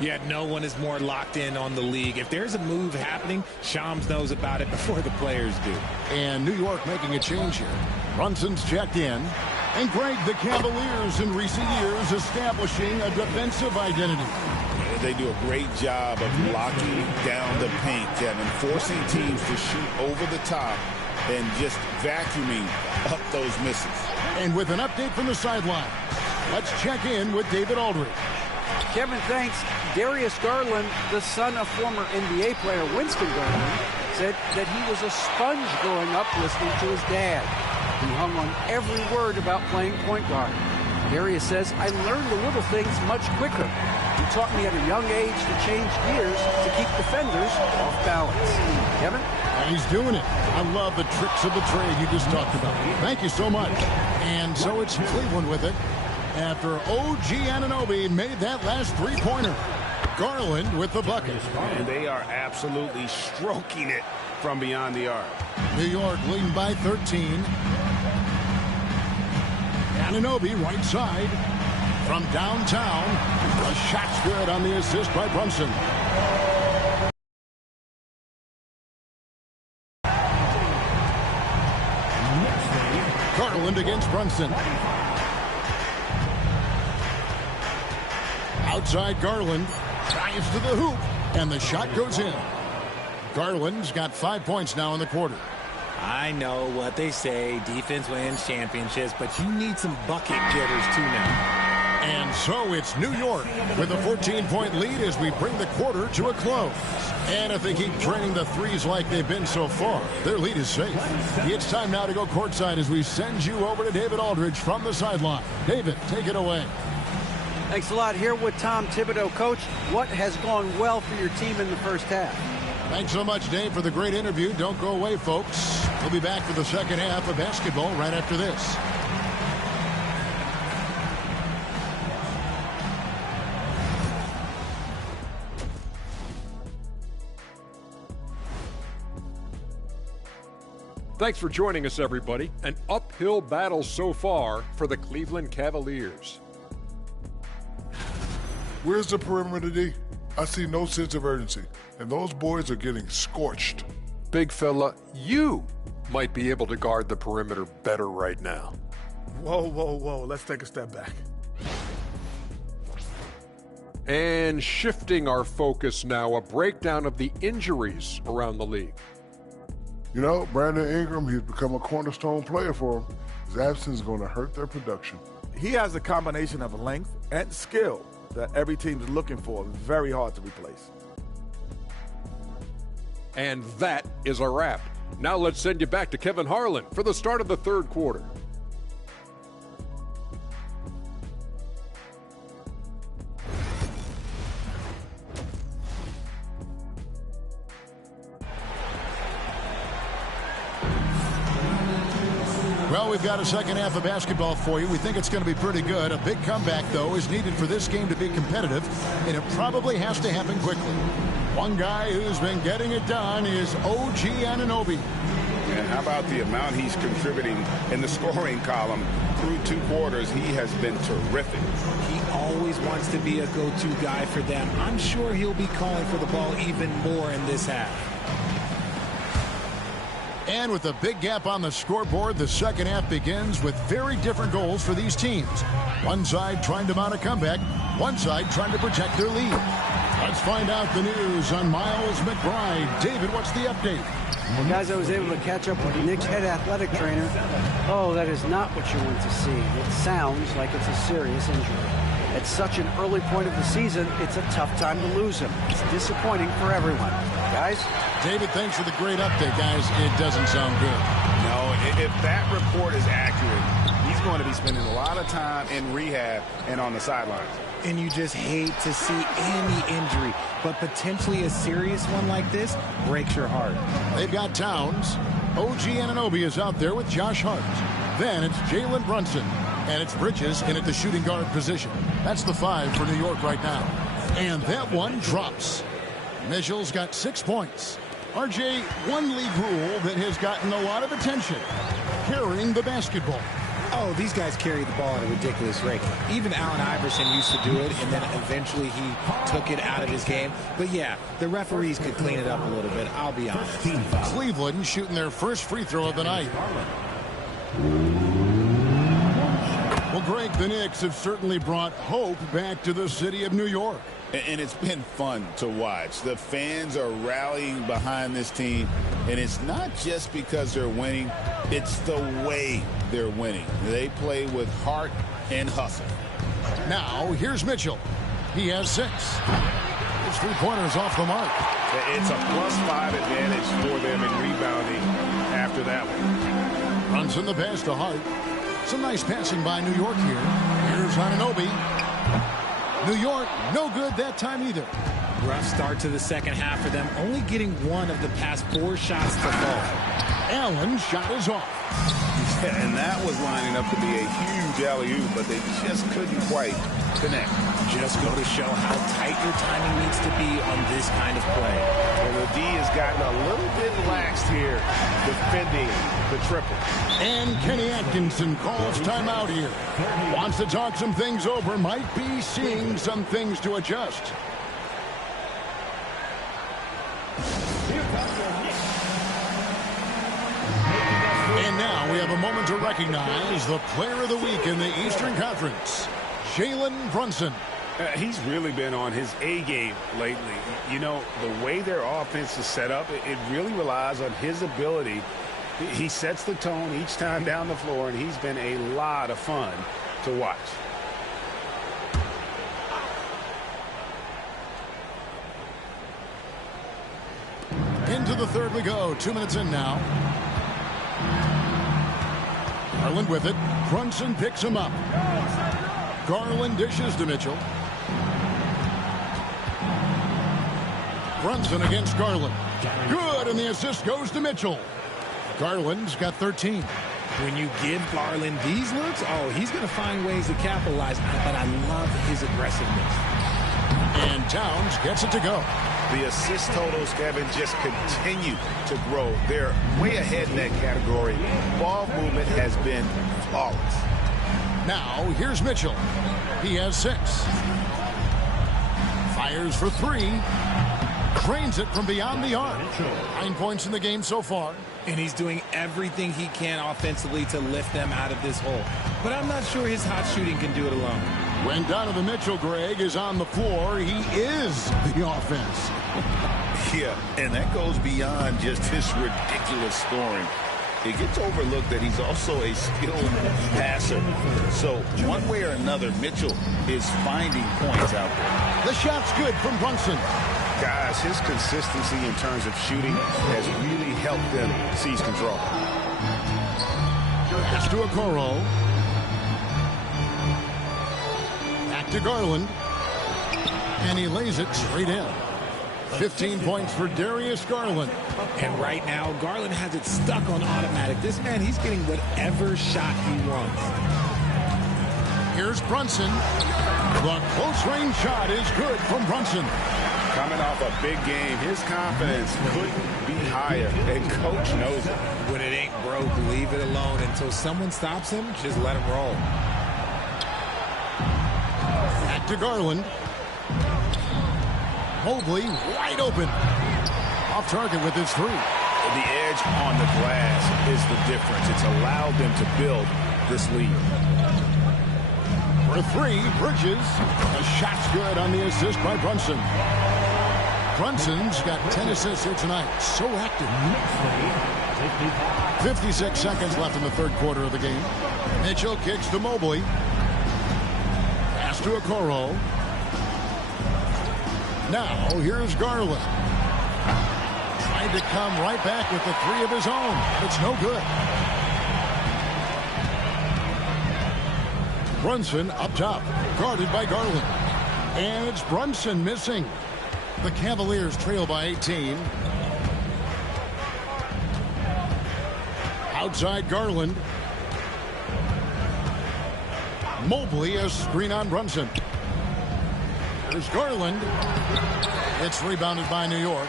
Yeah, no one is more locked in on the league. If there's a move happening, Shams knows about it before the players do. And New York making a change here. Brunson's checked in. And Greg, the Cavaliers in recent years establishing a defensive identity. They do a great job of locking down the paint, Kevin, forcing teams to shoot over the top and just vacuuming up those misses. And with an update from the sideline, let's check in with David Aldridge. Kevin, thanks. Darius Garland, the son of former NBA player Winston Garland, said that he was a sponge growing up listening to his dad. He hung on every word about playing point guard. Darius says, I learned the little things much quicker. He taught me at a young age to change gears to keep defenders off balance. Kevin? He's doing it. I love the tricks of the trade you just talked about. Thank you so much. And so it's Cleveland with it. After OG Anunoby made that last three-pointer. Garland with the bucket. And they are absolutely stroking it from beyond the arc. New York leading by 13. Anunoby right side. From downtown. The shot's good on the assist by Brunson. Garland against Brunson. Outside Garland. Drives to the hoop. And the shot goes in. Garland's got 5 points now in the quarter. I know what they say, defense wins championships, but you need some bucket getters too now. And so it's New York with a 14-point lead as we bring the quarter to a close. And if they keep draining the threes like they've been so far, their lead is safe. It's time now to go courtside as we send you over to David Aldridge from the sideline. David, take it away. Thanks a lot. Here with Tom Thibodeau. Coach, what has gone well for your team in the first half? Thanks so much, Dave, for the great interview. Don't go away, folks. We'll be back for the second half of basketball right after this. Thanks for joining us, everybody. An uphill battle so far for the Cleveland Cavaliers. Where's the perimeter D? I see no sense of urgency, and those boys are getting scorched. Big fella, you might be able to guard the perimeter better right now. Whoa, whoa, whoa. Let's take a step back. And shifting our focus now, a breakdown of the injuries around the league. You know, Brandon Ingram, he's become a cornerstone player for them. His absence is going to hurt their production. He has a combination of length and skill that every team is looking for. Very hard to replace. And that is a wrap. Now let's send you back to Kevin Harlan for the start of the third quarter. Well, we've got a second half of basketball for you. We think it's going to be pretty good. A big comeback, though, is needed for this game to be competitive, and it probably has to happen quickly. One guy who's been getting it done is OG Anunoby. And how about the amount he's contributing in the scoring column? Through 2 quarters, he has been terrific. He always wants to be a go-to guy for them. I'm sure he'll be calling for the ball even more in this half. And with a big gap on the scoreboard, the second half begins with very different goals for these teams. One side trying to mount a comeback, one side trying to protect their lead. Let's find out the news on Miles McBride. David, what's the update? Well, guys, I was able to catch up with the Knicks head athletic trainer. Oh, that is not what you want to see. It sounds like it's a serious injury. At such an early point of the season, it's a tough time to lose him. It's disappointing for everyone. Guys? David, thanks for the great update, guys. It doesn't sound good. No, if that report is accurate, he's going to be spending a lot of time in rehab and on the sidelines. And you just hate to see any injury, but potentially a serious one like this breaks your heart. They've got Towns. OG Anunoby is out there with Josh Hart. Then it's Jalen Brunson. And it's Bridges in at the shooting guard position. That's the 5 for New York right now. And that one drops. Mitchell's got 6 points. RJ, one league rule that has gotten a lot of attention. Carrying the basketball. Oh, these guys carry the ball at a ridiculous rate. Even Allen Iverson used to do it, and then eventually he took it out of his game. But yeah, the referees could clean it up a little bit, I'll be honest. Cleveland shooting their first free throw of the night. Well, Greg, the Knicks have certainly brought hope back to the city of New York. And it's been fun to watch. The fans are rallying behind this team, and it's not just because they're winning, it's the way they're winning. They play with heart and hustle. Now, here's Mitchell. He has 6. His 3-pointers off the mark. It's a +5 advantage for them in rebounding after that one. Brunson the pass to Hart. Some nice passing by New York here. Here's Anunoby. New York, no good that time either. Rough start to the second half for them, only getting one of the past 4 shots to fall. Allen's shot is off. Yeah, and that was lining up to be a huge alley-oop, but they just couldn't quite connect. Just go to show how tight your timing needs to be on this kind of play. And the D has gotten a little bit laxed here defending the triple. And Kenny Atkinson calls timeout here. Wants to talk some things over, might be seeing some things to adjust. And now we have a moment to recognize the player of the week in the Eastern Conference, Jalen Brunson. He's really been on his A game lately. You know, the way their offense is set up, it really relies on his ability. He sets the tone each time down the floor, and he's been a lot of fun to watch. Into the third we go. 2 minutes in now. Garland with it. Brunson picks him up. Garland dishes to Mitchell. Brunson against Garland. Good, and the assist goes to Mitchell. Garland's got 13. When you give Garland these looks, oh, he's going to find ways to capitalize, but I love his aggressiveness. And Towns gets it to go. The assist totals, Kevin, just continue to grow. They're way ahead in that category. Ball movement has been flawless. Now, here's Mitchell. He has 6. Fires for 3. Drains it from beyond the arc. 9 points in the game so far. And he's doing everything he can offensively to lift them out of this hole. But I'm not sure his hot shooting can do it alone. When Donovan Mitchell, Greg, is on the floor, he is the offense. Yeah, and that goes beyond just his ridiculous scoring. It gets overlooked that he's also a skilled passer. So one way or another, Mitchell is finding points out there. The shot's good from Brunson. Guys, his consistency in terms of shooting has really helped them seize control. Pass to Okoro. Back to Garland. And he lays it straight in. 15 points for Darius Garland. And right now, Garland has it stuck on automatic. This man, he's getting whatever shot he wants. Here's Brunson. The close-range shot is good from Brunson. Coming off a big game, his confidence couldn't be higher, and coach knows it. When it ain't broke, leave it alone. Until someone stops him, just let him roll. Back to Garland. Mobley wide open. Off target with his 3. The edge on the glass is the difference. It's allowed them to build this lead. For 3, Bridges. The shot's good on the assist by Brunson. Brunson's got 10 assists here tonight. So active. 56 seconds left in the third quarter of the game. Mitchell kicks to Mobley. Pass to Okoro. Now, here's Garland. Tried to come right back with the 3 of his own. It's no good. Brunson up top, guarded by Garland. And it's Brunson missing. The Cavaliers trail by 18. Outside Garland. Mobley a screen on Brunson. There's Garland. It's rebounded by New York.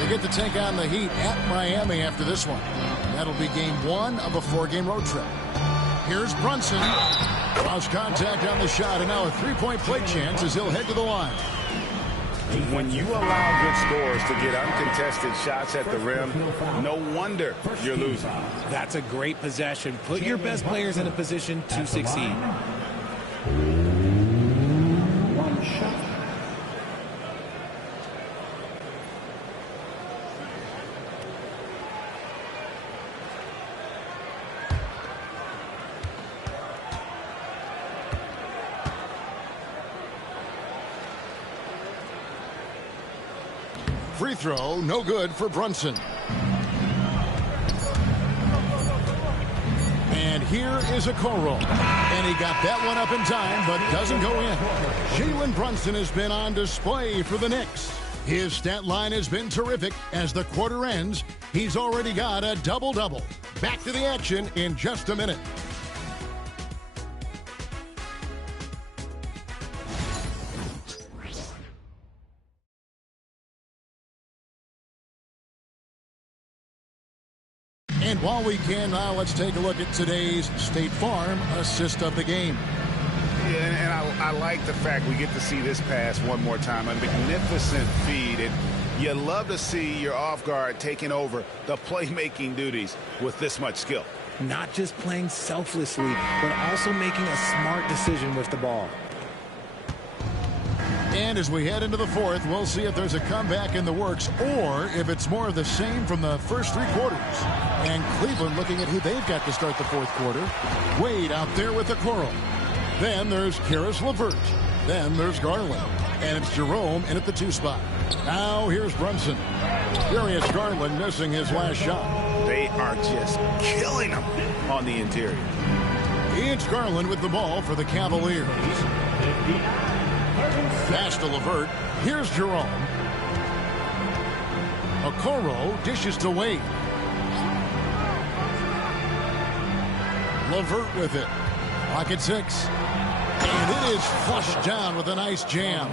They get to take on the Heat at Miami after this one. That'll be game 1 of a 4-game road trip. Here's Brunson. Lost contact on the shot, and now a three-point play chance as he'll head to the line. When you allow good scorers to get uncontested shots at the rim, no wonder you're losing. That's a great possession. Put your best players in a position to succeed. Free throw, no good for Brunson. And here is Okoro. And he got that one up in time, but doesn't go in. Jalen Brunson has been on display for the Knicks. His stat line has been terrific. As the quarter ends, he's already got a double-double. Back to the action in just a minute. And while we can now, let's take a look at today's State Farm assist of the game. Yeah, and I like the fact we get to see this pass one more time. A magnificent feed, and you love to see your off guard taking over the playmaking duties with this much skill. Not just playing selflessly, but also making a smart decision with the ball. And as we head into the fourth, we'll see if there's a comeback in the works or if it's more of the same from the first 3 quarters. And Cleveland looking at who they've got to start the fourth quarter. Wade out there with the Okoro. Then there's Caris LeVert. Then there's Garland. And it's Jerome in at the 2 spot. Now here's Brunson. Darius Garland missing his last shot. They are just killing him on the interior. It's Garland with the ball for the Cavaliers. Pass to LeVert. Here's Jerome. Okoro dishes to Wade. LeVert with it. Pocket 6. And it is flushed down with a nice jam.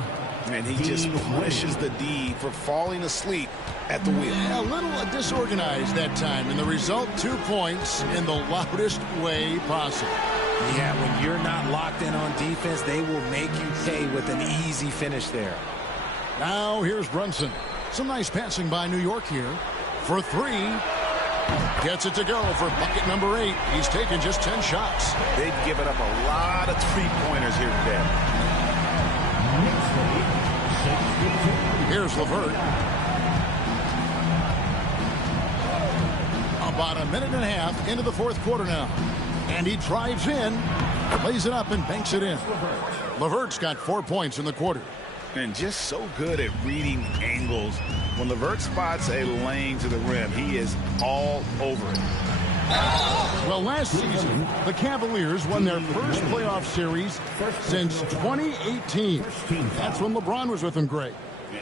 And he just pushes the D for falling asleep at the wheel. A little disorganized that time. And the result, 2 points in the loudest way possible. Yeah, when you're not locked in on defense, they will make you pay with an easy finish there. Now here's Brunson. Some nice passing by New York here. For 3. Gets it to go for bucket number 8. He's taken just 10 shots. They've given up a lot of three-pointers here today. Here's LeVert. About a minute and a half into the fourth quarter now. And he drives in, lays it up, and banks it in. LeVert's got 4 points in the quarter. And just so good at reading angles. When LeVert spots a lane to the rim, he is all over it. Well, last season, the Cavaliers won their first playoff series since 2018. That's when LeBron was with them, Greg.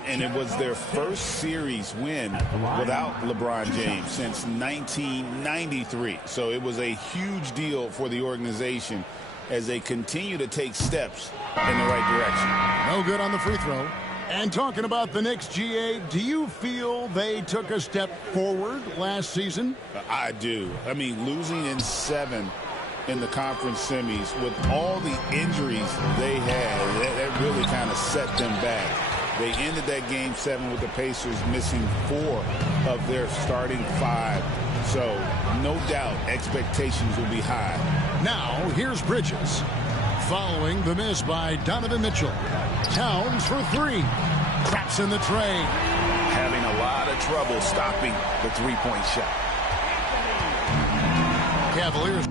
And it was their first series win without LeBron James since 1993. So it was a huge deal for the organization as they continue to take steps in the right direction. No good on the free throw. And talking about the Knicks, GA, do you feel they took a step forward last season? I do. I mean, losing in 7 in the conference semis with all the injuries they had, that really kind of set them back. They ended that game 7 with the Pacers missing 4 of their starting 5. So, no doubt, expectations will be high. Now, here's Bridges. Following the miss by Donovan Mitchell. Towns for 3. Traps in the tray. Having a lot of trouble stopping the three-point shot. Cavaliers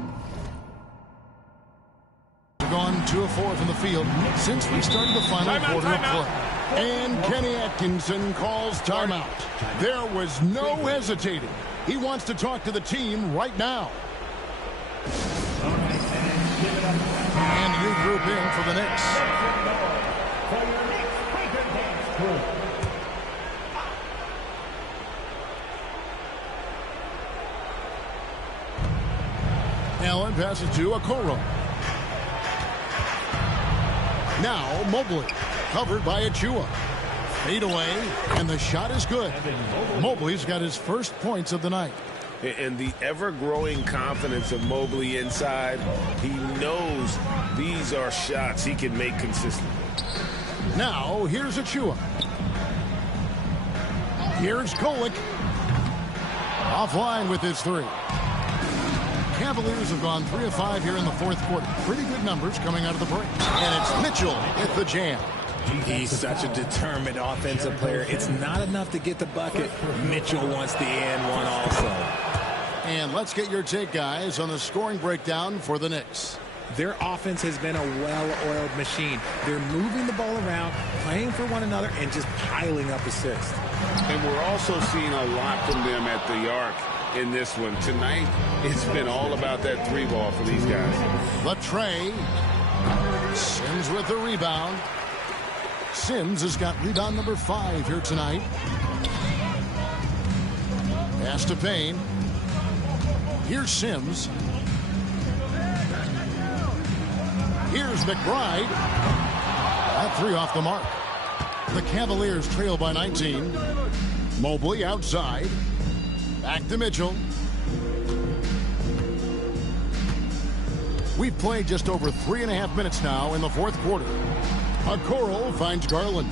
have gone 2 of 4 from the field since we started the final quarter of play. And Kenny Atkinson calls timeout. There was no hesitating. He wants to talk to the team right now. And the new group in for the Knicks. Allen passes to Okoro. Now Mobley, covered by Achua. Fade away, and the shot is good. Mobley's got his first points of the night. And the ever-growing confidence of Mobley inside, he knows these are shots he can make consistently. Now, here's Achua. Here's Kolek. Offline with his three. Cavaliers have gone 3 of 5 here in the fourth quarter. Pretty good numbers coming out of the break. And it's Mitchell with the jam. He's such a determined offensive player. It's not enough to get the bucket. Mitchell wants the and one also. And let's get your take, guys, on the scoring breakdown for the Knicks. Their offense has been a well-oiled machine. They're moving the ball around, playing for one another, and just piling up assists. And we're also seeing a lot from them at the arc in this one. Tonight, it's been all about that three ball for these guys. Latrey. Sims with the rebound. Sims has got rebound number 5 here tonight. Pass to Payne. Here's Sims. Here's McBride. That three off the mark. The Cavaliers trail by 19. Mobley outside. Back to Mitchell. We've played just over 3.5 minutes now in the fourth quarter. Okoro finds Garland.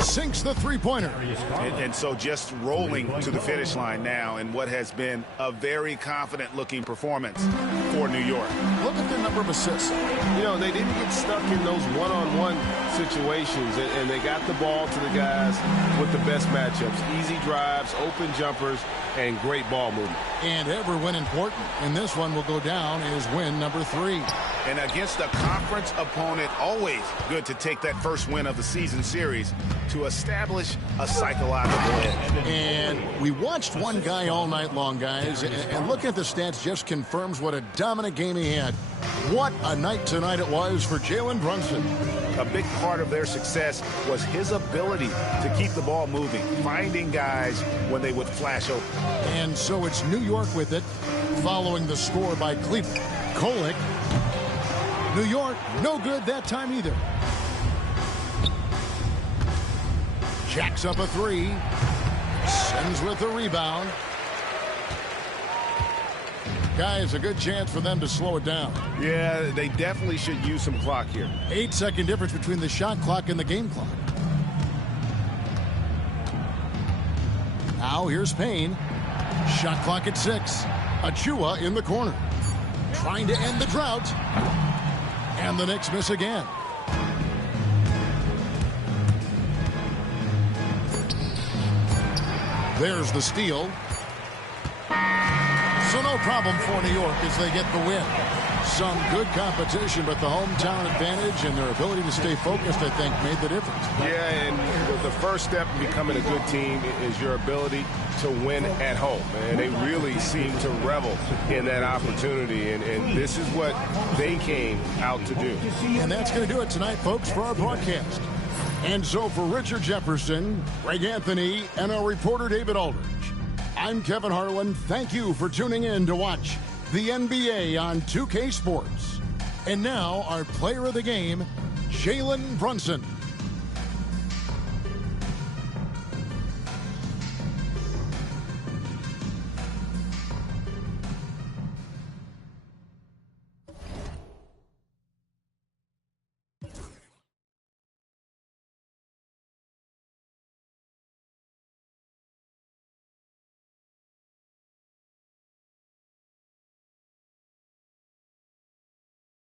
Sinks the three-pointer. And so just rolling to the finish line now in what has been a very confident-looking performance for New York. Look at the number of assists. You know, they didn't get stuck in those one-on-one situations, and they got the ball to the guys with the best matchups. Easy drives, open jumpers, and great ball movement. And ever when important, and this one will go down as win number 3. And against a conference opponent, always good to take that first win of the season series to establish a psychological edge. And we watched one guy all night long, guys, and looking at the stats just confirms what a dominant game he had. What a night tonight it was for Jalen Brunson. A big part of their success was his ability to keep the ball moving, finding guys when they would flash open. And so it's New York with it, following the score by Cleveland. Kolek. New York, no good that time either. Jacks up a three. Sends with the rebound. Guys, a good chance for them to slow it down. Yeah, they definitely should use some clock here. 8-second difference between the shot clock and the game clock. Now here's Payne. Shot clock at 6. Achua in the corner. Trying to end the drought. And the Knicks miss again. There's the steal. So no problem for New York as they get the win. Some good competition, but the hometown advantage and their ability to stay focused, I think, made the difference. Yeah, and the first step in becoming a good team is your ability to win at home. And they really seem to revel in that opportunity, and this is what they came out to do. And that's going to do it tonight, folks, for our broadcast. And so for Richard Jefferson, Greg Anthony, and our reporter David Aldridge, I'm Kevin Harlan. Thank you for tuning in to watch the NBA on 2K Sports. And now our player of the game, Jalen Brunson.